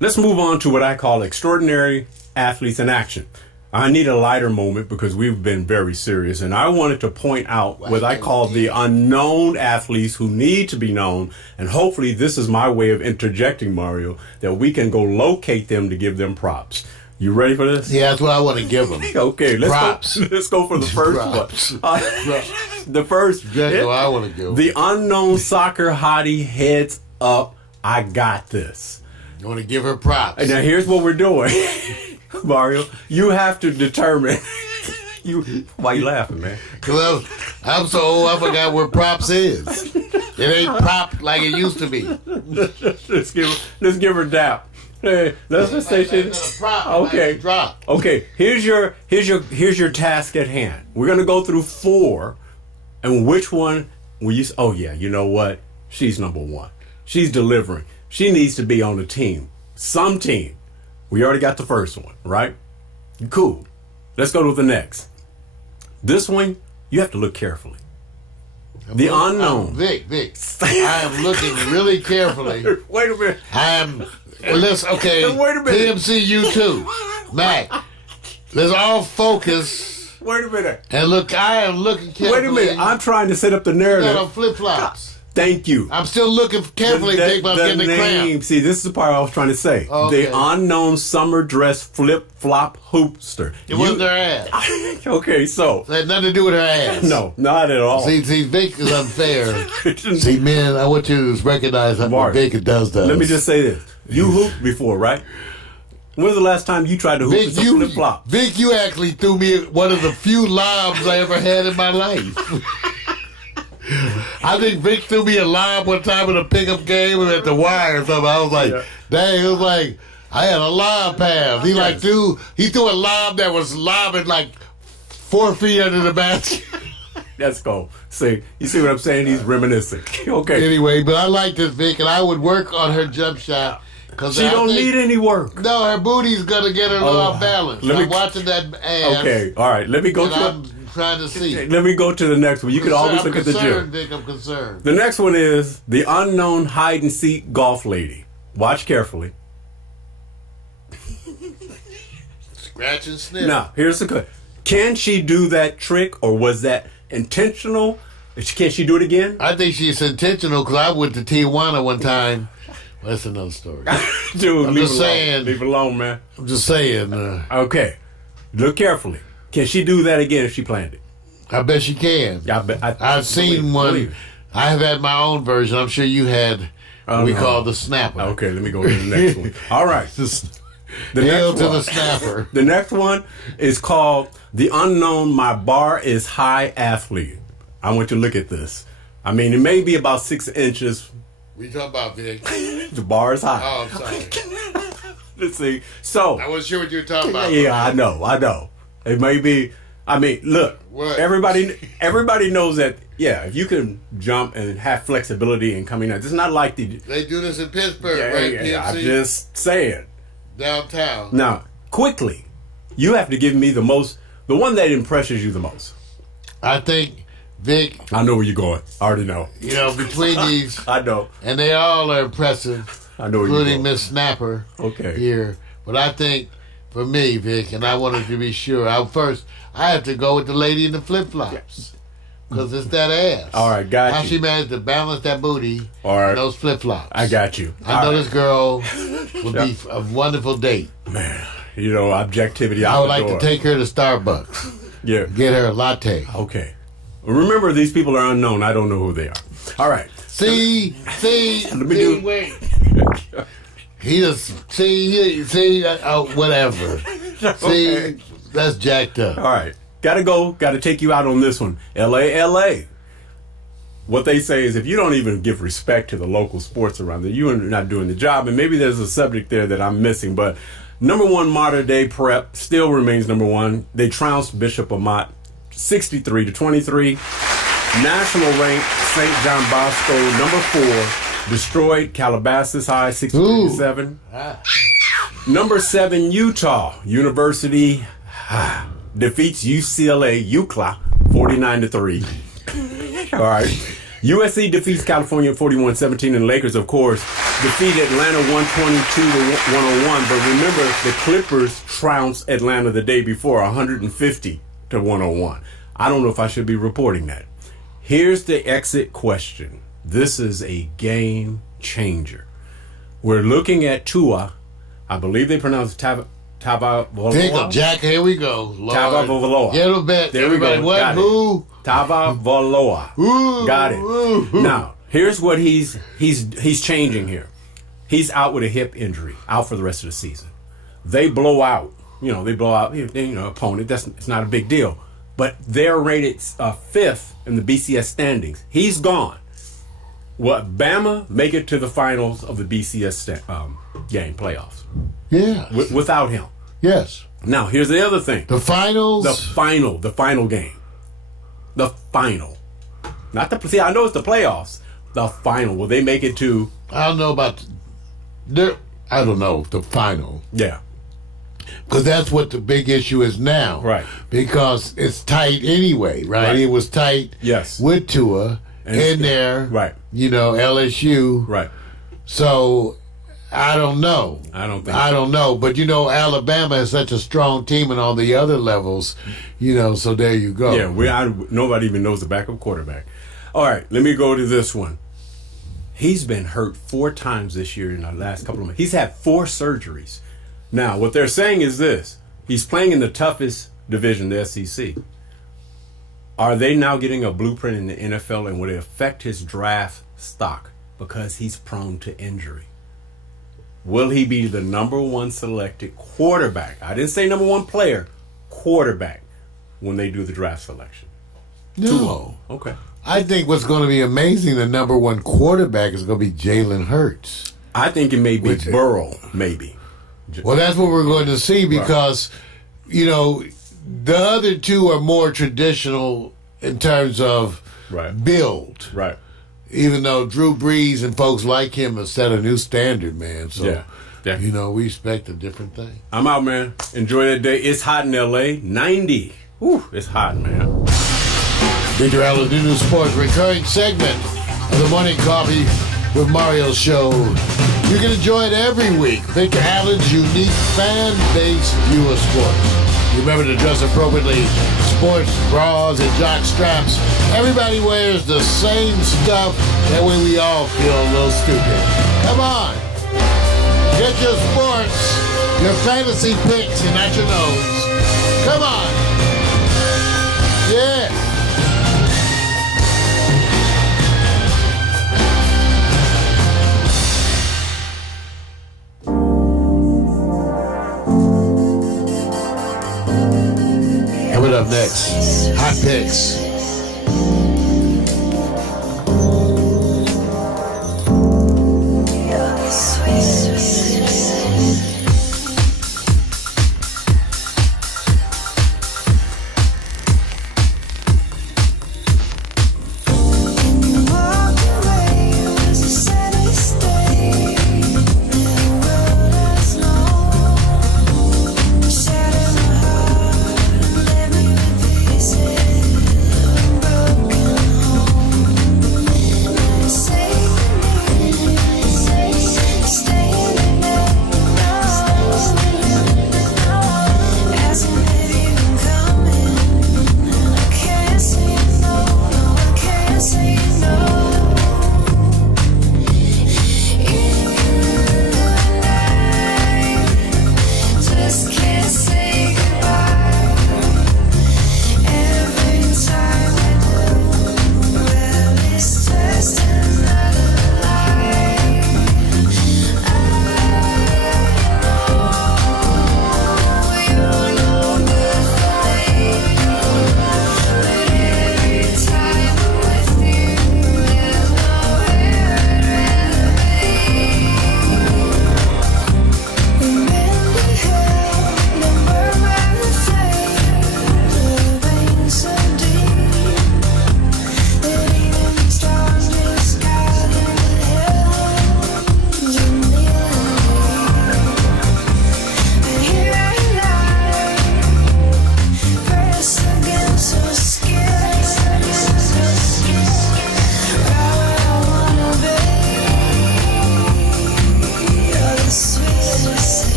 Let's move on to what I call extraordinary athletes in action. I need a lighter moment because we've been very serious, and I wanted to point out what I call the unknown athletes who need to be known, and hopefully this is my way of interjecting, Mario, that we can go locate them to give them props. You ready for this? Yeah, that's what I want to give him. Okay, Props. Let's go for the first Props. one. The first. That's what I want to give him. The unknown soccer hottie heads up. I got this. You want to give her props. And now here's what we're doing. Mario, you have to determine. Why you laughing, man? Because I'm so old, I forgot where props is. It ain't prop like it used to be. Let's give her dap. Hey, let's just say she. Okay. Okay. Here's your task at hand. We're gonna go through 4, and which one will you? Oh yeah, you know what? She's number 1. She's delivering. She needs to be on the team. Some team. We already got the first one, right? Cool. Let's go to the next. This one, you have to look carefully. The unknown. Vic, I am looking really carefully. Wait a minute. I am. Okay. Wait a minute. PMC, you too. Mac, let's all focus Wait a minute. and look. I am looking carefully. Wait a minute. I'm trying to set up the got narrative. on flip-flops. Thank you. I'm still looking carefully, Vic, but I'm getting the cramp. See, this is the part I was trying to say. Okay. The unknown summer dress flip-flop hoopster. It wasn't her ass. Okay, so. It had nothing to do with her ass. No, not at all. See, Vic is unfair. See, man, I want you to recognize how Mark, Vic does. Let me just say this. You hooped before, right? When's the last time you tried to hoop Vic, with some flip-flop? Vic, you actually threw me one of the few lobs I ever had in my life. I think Vic threw me a lob one time in a pickup game at the wire or something. I was like, dang, it was like, I had a lob pass. He threw a lob that was lobbing like 4 feet under the basket. Let's go. See, you see what I'm saying? He's reminiscing. Okay. Anyway, but I like this Vic, and I would work on her jump shot. She don't need any work. No, her booty's going to get her a little off balance. I'm watching that ass. Okay, all right. Let me go to I'm trying to see. Let me go to the next one. You can always look at the gym. Vic, I'm concerned. The next one is the unknown hide-and-seek golf lady. Watch carefully. Scratch and sniff. Now, here's the question. Can she do that trick, or was that intentional? Can she do it again? I think she's intentional because I went to Tijuana one time. Well, that's another story. Dude, I'm just saying. Leave it alone, man. I'm just saying. Okay. Look carefully. Can she do that again if she planned it? I bet she can. I've seen one. I have had my own version. I'm sure you had what we call the snapper. Okay, let me go to the next one. All right. Hail to the snapper. The next one is called the unknown my bar is high athlete. I want you to look at this. I mean, it may be about 6 inches. What you talking about, Vic? The bar is high. Oh, I'm sorry. Let's see. So I wasn't sure what you were talking about. Yeah, I know. It may be. I mean, look. What? Everybody knows that. Yeah, if you can jump and have flexibility and coming out, it's not like They do this in Pittsburgh, right? PMC? I'm just saying. Downtown. Now, quickly, you have to give me the one that impresses you the most. I think Vic, I know where you're going. I already know. you know, between these, I know. and they all are impressive, I know where you're including going. Miss Snapper Okay. here. But I think, for me, Vic, and I wanted to be sure, I have to go with the lady in the flip-flops. Because it's that ass. All right, got How you. she managed to balance that booty All right. in those flip-flops. I got you. I know All this girl would be a wonderful date. right. Man, you know, objectivity. I out would the like door. to take her to Starbucks. Yeah. Get her a latte. Okay. Remember, these people are unknown. I don't know who they are. All right. See, me do- wait. He just, whatever. See, that's jacked up. All right. Gotta go. Gotta take you out on this one. LA. What they say is if you don't even give respect to the local sports around there, you are not doing the job. And maybe there's a subject there that I'm missing. But number one, Modern Day Prep still remains number one. They trounced Bishop Amat 63-23. National ranked St. John Bosco number 4 destroyed Calabasas High 63-7. Number 7 Utah University defeats UCLA 49-3. All right. USC defeats California 41-17, and Lakers, of course, defeat Atlanta 122-101. But remember, the Clippers trounced Atlanta the day before 150-101. I don't know if I should be reporting that. Here's the exit question. This is a game changer. We're looking at Tua. I believe they pronounce Tagovailoa. Think of Jack, here we go. Lord. Tagovailoa. Get a bet. There Everybody, we go. what? Got it. Who? Tagovailoa. Ooh, Got it. ooh, ooh. Now, here's what he's changing here. He's out with a hip injury, out for the rest of the season. They blow out opponent. It's not a big deal. But they're rated 5th in the BCS standings. He's gone. What, Bama make it to the finals of the BCS game playoffs Yeah. without him. Yes. Now, here's the other thing. The finals. The final game. The final. Not the, see, I know it's the playoffs. The final. Will they make it to? I don't know about. I don't know the final. Yeah. Because that's what the big issue is now. Right. Because it's tight anyway, right? Right. It was tight Yes. with Tua And in there. Right. You know, LSU. Right. So I don't know. I don't think I don't know. But you know, Alabama is such a strong team and on the other levels, you know, so there you go. Yeah, nobody even knows the backup quarterback. All right, let me go to this one. He's been hurt 4 times this year in the last couple of months. He's had 4 surgeries. Now, what they're saying is this. He's playing in the toughest division, the SEC. Are they now getting a blueprint in the NFL, and will it affect his draft stock because he's prone to injury? Will he be the number 1 selected quarterback? I didn't say number 1 player, quarterback, when they do the draft selection. No. Okay. I think what's going to be amazing, the number 1 quarterback is going to be Jalen Hurts. I think it may be Burrow, maybe. Well, that's what we're going to see because, you know, the other 2 are more traditional in terms of build. Right. Even though Drew Brees and folks like him have set a new standard, man. So, Yeah. you know, we expect a different thing. I'm out, man. Enjoy that day. It's hot in L.A. 90. Whew, it's hot, man. Victor Allen's New Sports recurring segment of the Morning Coffee with Mario show. You can enjoy it every week. Victor Allen's unique fan-based view of sports. Remember to dress appropriately. Sports bras and jock straps. Everybody wears the same stuff. That way we all feel a little stupid. Come on. Get your sports, your fantasy picks, and not your nose. Come on. Yeah. Coming up next, hot picks. Broken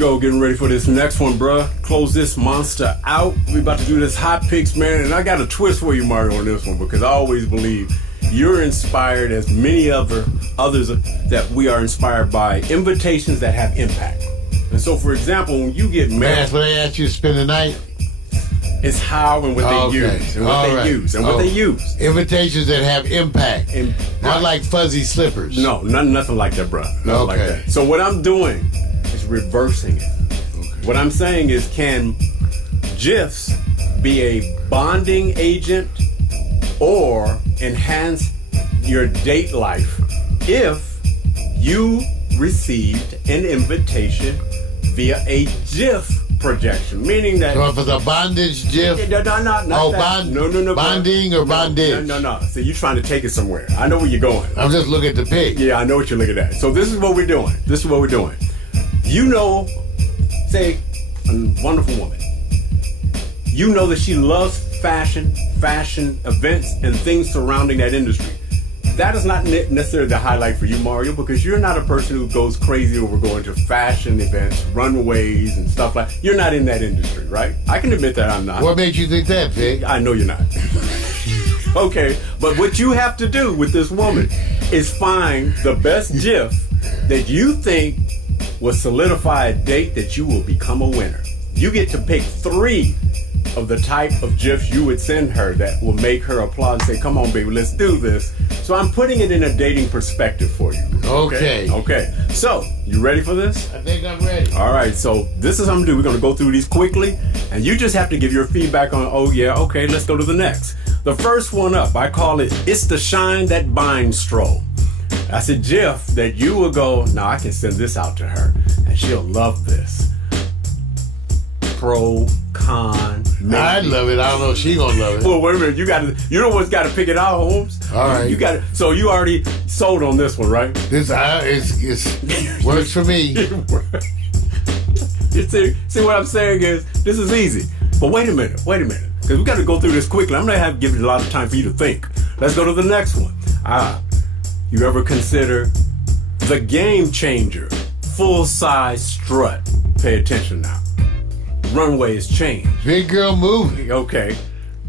go, getting ready for this next one, bruh. Close this monster out. We about to do this hot picks, man. And I got a twist for you, Mario, on this one, because I always believe you're inspired, as many others that we are inspired by, invitations that have impact. And so, for example, when you get married, That's when they ask you to spend the night. it's how and what they use, and what they use, and what they use. Invitations that have impact. Not like fuzzy slippers. No, nothing like that, bro. Nothing like that. So what I'm doing is reversing it. Okay. What I'm saying is, can GIFs be a bonding agent or enhance your date life if you received an invitation via a GIF projection? Meaning that... So if it's a bondage GIF? No, not Oh, that. No. Bonding or bondage? No. See, you're trying to take it somewhere. I know where you're going. I'm just looking at the pic. Yeah, I know what you're looking at. So this is what we're doing. You know, say, a wonderful woman. You know that she loves fashion events, and things surrounding that industry. That is not necessarily the highlight for you, Mario, because you're not a person who goes crazy over going to fashion events, runways, and stuff like that. You're not in that industry, right? I can admit that I'm not. What made you think that, Vic? I know you're not. Okay, but what you have to do with this woman is find the best GIF that you think will solidify a date that you will become a winner. You get to pick 3 of the type of GIFs you would send her that will make her applaud and say, come on, baby, let's do this. So I'm putting it in a dating perspective for you. Okay. So, you ready for this? I think I'm ready. All right, so this is what I'm going to do. We're going to go through these quickly, and you just have to give your feedback on, oh, yeah, okay, let's go to the next. The first one up, I call it, it's the shine that binds stroll. That's a GIF that you will go, no, I can send this out to her, and she'll love this. Pro, con, maybe. I love it. I don't know if she gonna love it. Well, wait a minute. You're the one's got to pick it out, Holmes. All right. You got it. So you already sold on this one, right? This it's works for me. You see what I'm saying is, this is easy. But wait a minute. Because we got to go through this quickly. I'm going to have to give it a lot of time for you to think. Let's go to the next one. You ever consider the game changer, full-size strut? Pay attention now. Runways change. Big girl moving. Okay.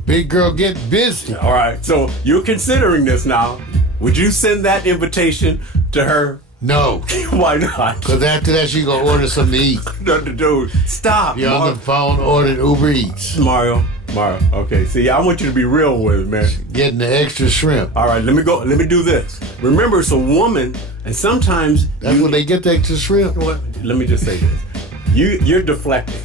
Big girl get busy. All right. So you're considering this now. Would you send that invitation to her? No. Why not? Because after that, she gonna order something to eat. Dude, stop. You're on the phone, ordered Uber Eats. Mario. Okay. See, I want you to be real with it, man. Getting the extra shrimp. All right. Let me do this. Remember, it's a woman, and sometimes That's when they get the extra shrimp. Let me just say this. You're deflecting.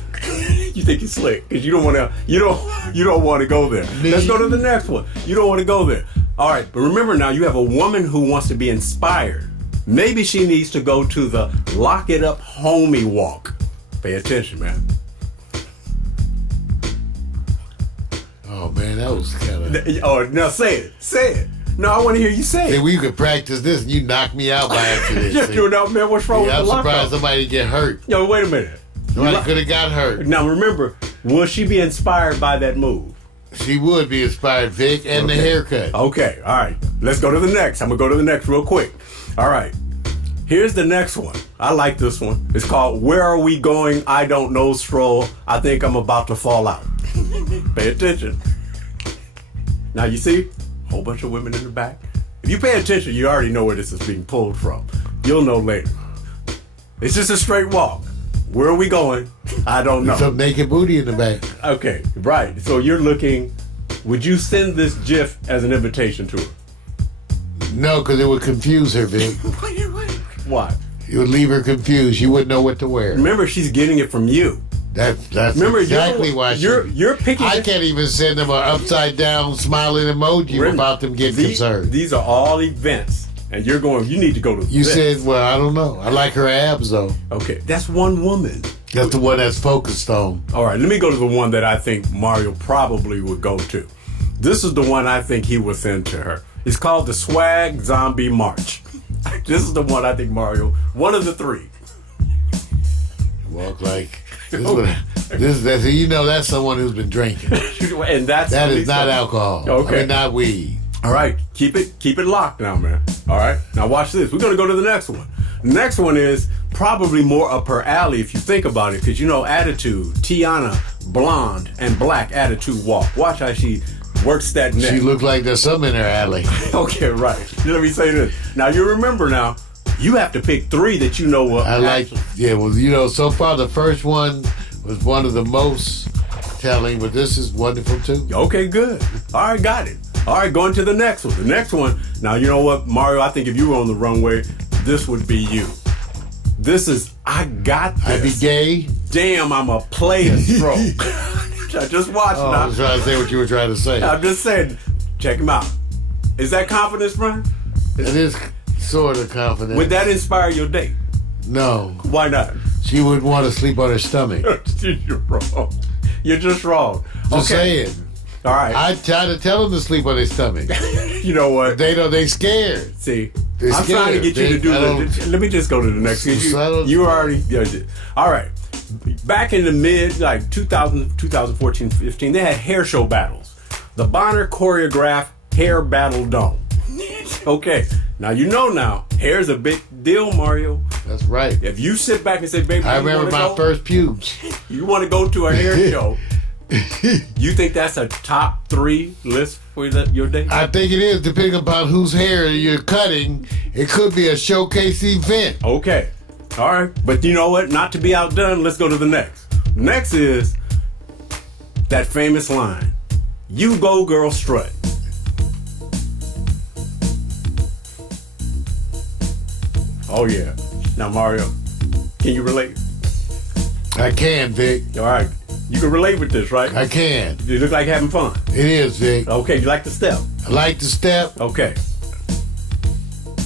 You think you're slick because you don't want to go there. Let's go to the next one. You don't want to go there. All right, but remember now, you have a woman who wants to be inspired. Maybe she needs to go to the Lock It Up Homie Walk. Pay attention, man. Oh man, that was kind of. Oh, now say it. No, I want to hear you say Hey, it. we could practice this, and you knock me out by accident. You're doing that, man. What's wrong with I'm the lock surprised up? somebody get hurt. Yo, wait a minute. Somebody could have got hurt. Now remember, will she be inspired by that move? She would be inspired, Vic, and the haircut. Okay, all right. Let's go to the next. I'm going to go to the next real quick. All right. Here's the next one. I like this one. It's called Where Are We Going? I Don't Know Stroll. I think I'm about to fall out. Pay attention. Now you see a whole bunch of women in the back. If you pay attention, you already know where this is being pulled from. You'll know later. It's just a straight walk. Where are we going? I don't know. Some naked booty in the back. Okay, right. So you're looking, would you send this GIF as an invitation to her? No, because it would confuse her, Vic. Why? It would leave her confused. You wouldn't know what to wear. Remember, she's getting it from you. That's Remember, exactly why you're picking. I can't even send them an upside down smiling emoji without them getting concerned. These are all events, and you're going. You need to go to. You this. said, well, I don't know. I like her abs though. Okay, that's one woman. That's the one that's focused on. All right, let me go to the one that I think Mario probably would go to. This is the one I think he would send to her. It's called the Swag Zombie March. This is the one I think Mario. One of the 3. Walk like this. You know, that's someone who's been drinking. And that is not alcohol. Okay, I mean, not weed. All right, keep it locked now, man. All right, now watch this. We're gonna go to the next one. Next one is probably more up her alley if you think about it, because you know attitude. Tiana, blonde and black attitude walk. Watch how she works that neck. She looked like there's something in her alley. Okay, right. Let me say this. Now you remember now, you have to pick 3 that you know what. I like, yeah, well, you know, so far the first one was one of the most telling, but this is wonderful too. Okay, good. All right, got it. All right, going to the next one. The next one, now you know what, Mario, I think if you were on the runway, this would be you. This is, I got this. I be gay. Damn, I'm a player stroke. I just watched Oh, now. I was trying to say what you were trying to say. I'm just saying, check him out. Is that confidence, Brian? It is sort of confident. Would that inspire your date? No. Why not? She wouldn't want to sleep on her stomach. You're wrong. You're just wrong. Just saying. All right. I try to tell them to sleep on their stomach. You know what? They scared. See, They're I'm trying to scared. get you to do I don't- this. Let me just go to the next. You already. All right. Back in the mid, like 2014, 15, they had hair show battles. The Bonner choreographed hair battle dome. Okay. Now you know now, hair's a big deal, Mario. That's right. If you sit back and say, baby, I remember my first pubes. You want to go to a hair show. You think that's a top 3 list for your date? I think it is, depending upon whose hair you're cutting. It could be a showcase event. Okay. All right. But you know what? Not to be outdone, let's go to the next. Next is that famous line. You go, girl, strut. Oh, yeah. Now, Mario, can you relate? I can, Vic. All right. You can relate with this, right? I can. You look like having fun. It is, Vic. Okay. You like the step? I like the step. Okay.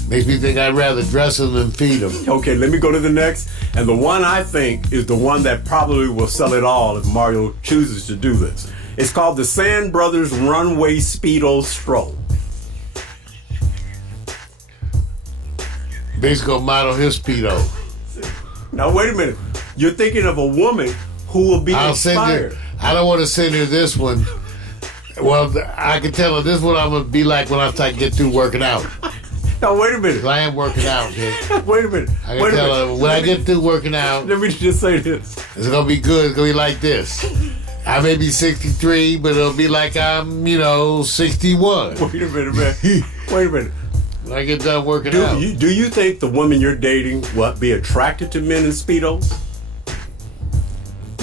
Makes me think I'd rather dress them than feed them. Okay, let me go to the next. And the one I think is the one that probably will sell it all if Mario chooses to do this. It's called the Sand Brothers Runway Speedo Stroll. Basically, gonna model his Speedo. Now, wait a minute. You're thinking of a woman who will be inspired. I don't want to send her this one. Well, I can tell her this one I'm gonna be like when I get through working out. Now, wait a minute. I am working out, Vic. Wait a minute. I can tell her when I get through working out, Let me just say this. it's gonna be good. It's gonna be like this. I may be 63, but it'll be like I'm, 61. Wait a minute, man. Wait a minute. When I get done working out. Do you think the woman you're dating will be attracted to men in Speedos?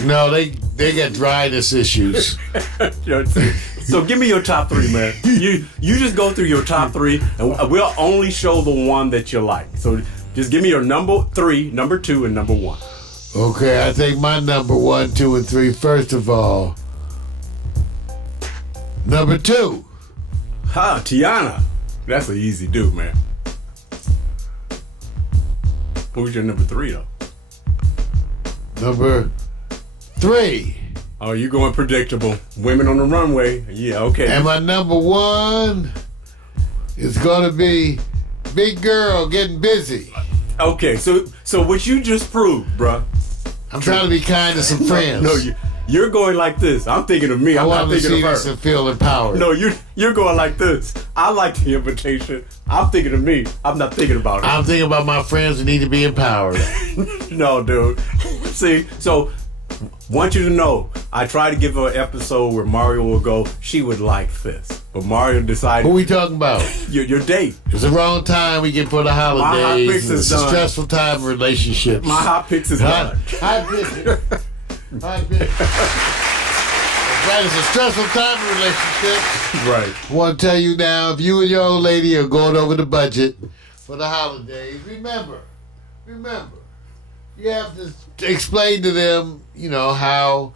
No, they got dryness issues. So give me your top 3, man. You just go through your top 3, and we'll only show the one that you like. So just give me your number 3, number 2, and number 1. Okay, I think my number 1, 2, and 3. First of all, number 2. Ha, Tiana. That's an easy do, man. Who's your number 3, though? Number 3. Oh, you going predictable. Women on the runway. Yeah, okay. And my number 1 is gonna be Big Girl Getting Busy. Okay, so what you just proved, bruh. I'm trying to be kind to some friends. No, you're going like this. I'm thinking of me. I I'm want not them to thinking see of this her. and feel empowered. No, you're going like this. I like the invitation. I'm thinking of me. I'm not thinking about her. I'm thinking about my friends who need to be empowered. No, dude. See, so want you to know, I tried to give her an episode where Mario will go, she would like this. But Mario decided, Who we talking about? your date. It's the wrong time we get for the hot holidays. picks is It's a done. stressful time in relationships. My hot picks is Hot done. picks. Hot picks. Right, it's a stressful time in relationships. Right. I want to tell you now, if you and your old lady are going over the budget for the holidays, remember, you have to explain to them, how,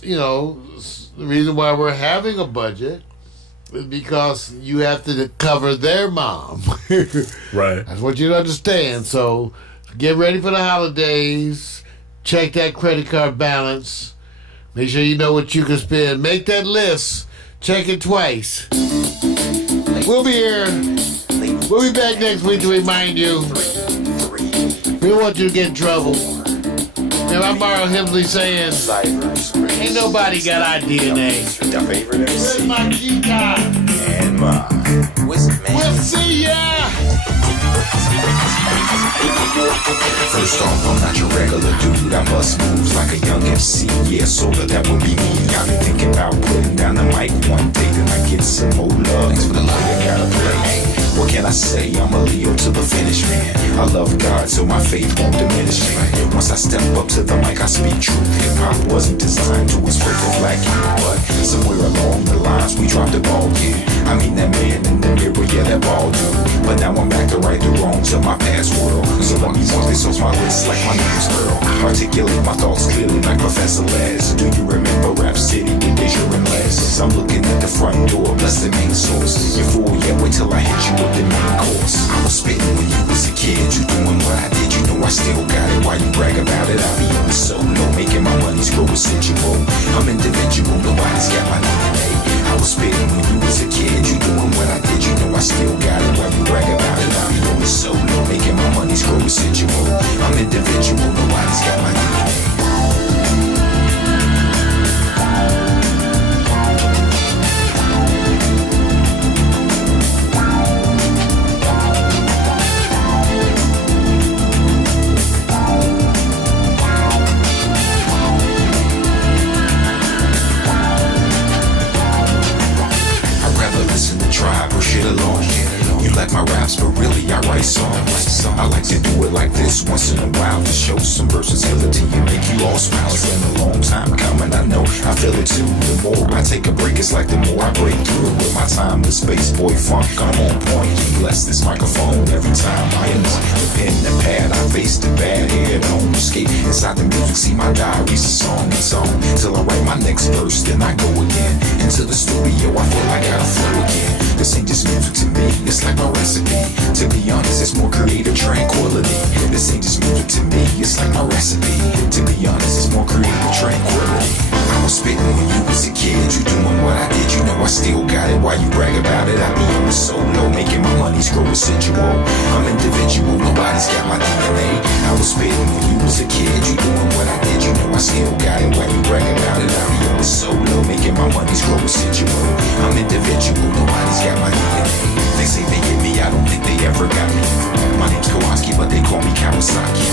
the reason why we're having a budget is because you have to cover their mom. Right. That's what you understand. So get ready for the holidays. Check that credit card balance. Make sure you know what you can spend. Make that list. Check it twice. We'll be here. We'll be back next week to remind you. We don't want you to get in trouble. Man, I'm Mario Hemsley saying, ain't nobody got our DNA. Where's my guitar? And my whistle man. We'll see ya! First off, I'm not your regular dude. I bust moves like a young MC. Yeah, sorta, that would be me. I've been thinking about putting down the mic one day, then I get some more love. Thanks for the love I gotta play. What can I say? I'm a Leo to the finish, man. I love God, so my faith won't diminish, man. Once I step up to the mic, I speak truth. Hip-hop wasn't designed to exploit the black youth, but somewhere along the lines, we dropped the ball, yeah. I mean that man in the mirror, yeah, that ball dude. But now I'm back to right the wrongs of my past world. So let me walk this off my wrist like my name's Earl. Articulate my thoughts clearly like Professor Les. Do you remember Rap City with Deja and Les? I'm looking at the front door, bless the main source. You're fool, yeah, wait till I hit you with the main course. I was spitting when you was a kid, you doing what I did, you know I still got it. Why you brag about it? I be on the solo, making my money's grow residual. I'm individual, nobody's got my DNA. I was spitting when you was a kid, you doing what I did, you know I still got it. Why you brag about it? I be on the solo, making my money's grow residual. I'm individual, nobody's got my DNA. You like my raps, but really I write songs. I like to do it like this once in a while to show some versatility and make you all smile. It's been a long time coming, I know, I feel it too. The more I take a break, it's like the more I break through. With my time, the space boy funk, I'm on point. Bless this microphone every time I use the pen and pad. I face the bad head on escape inside the music. See my diary's a song and song till I write my next verse, then I go again into the studio. I feel like I gotta flow again. This ain't just music to me, it's like my recipe. To be honest, it's more creative tranquility. This ain't just music to me, it's like my recipe. To be honest, it's more creative tranquility. I was spitting when you was a kid, you doing what I did, you know I still got it. Why you brag about it? I be on the solo, making my money's grow residual. I'm individual, nobody's got my DNA. I was spitting when you was a kid, you doing what I did, you know I still got it. Why you brag about it? I be on the solo, making my money's grow residual. I'm individual, nobody's got my DNA. They say they get me, I don't think they ever got me. My name's Kowalski, but they call me Kawasaki.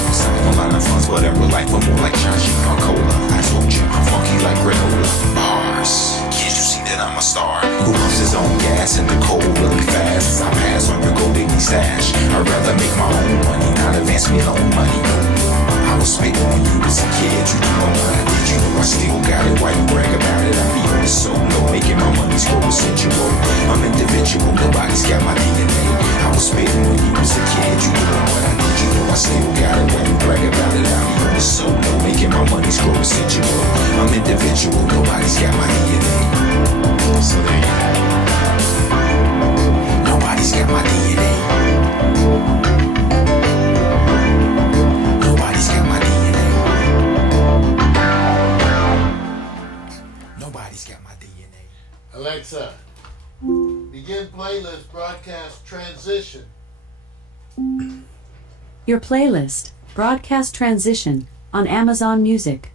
A lot of funds, but in real life I'm more like Chachi or Cola. I told you, I'm funky like granola. Bars, can't you see that I'm a star? Who runs his own gas in the cold really fast? I pass on your gold diggy stash. I'd rather make my own money, not advance me loan money. I was spitting when you was a kid, you doing what I did, you know I still got it. Why you brag about it? I be on the solo, making my money's grow residual. I'm individual, nobody's got my DNA. I was spitting when you was a kid, you doing what I did, you know I still got it. Why you brag about it? I be on the solo, making my money's grow residual. I'm individual, nobody's got my DNA. So there you go. Nobody's got my DNA. Nobody's got my DNA. Nobody's got my DNA. Alexa, begin playlist broadcast transition. Your playlist, Broadcast Transition, on Amazon Music.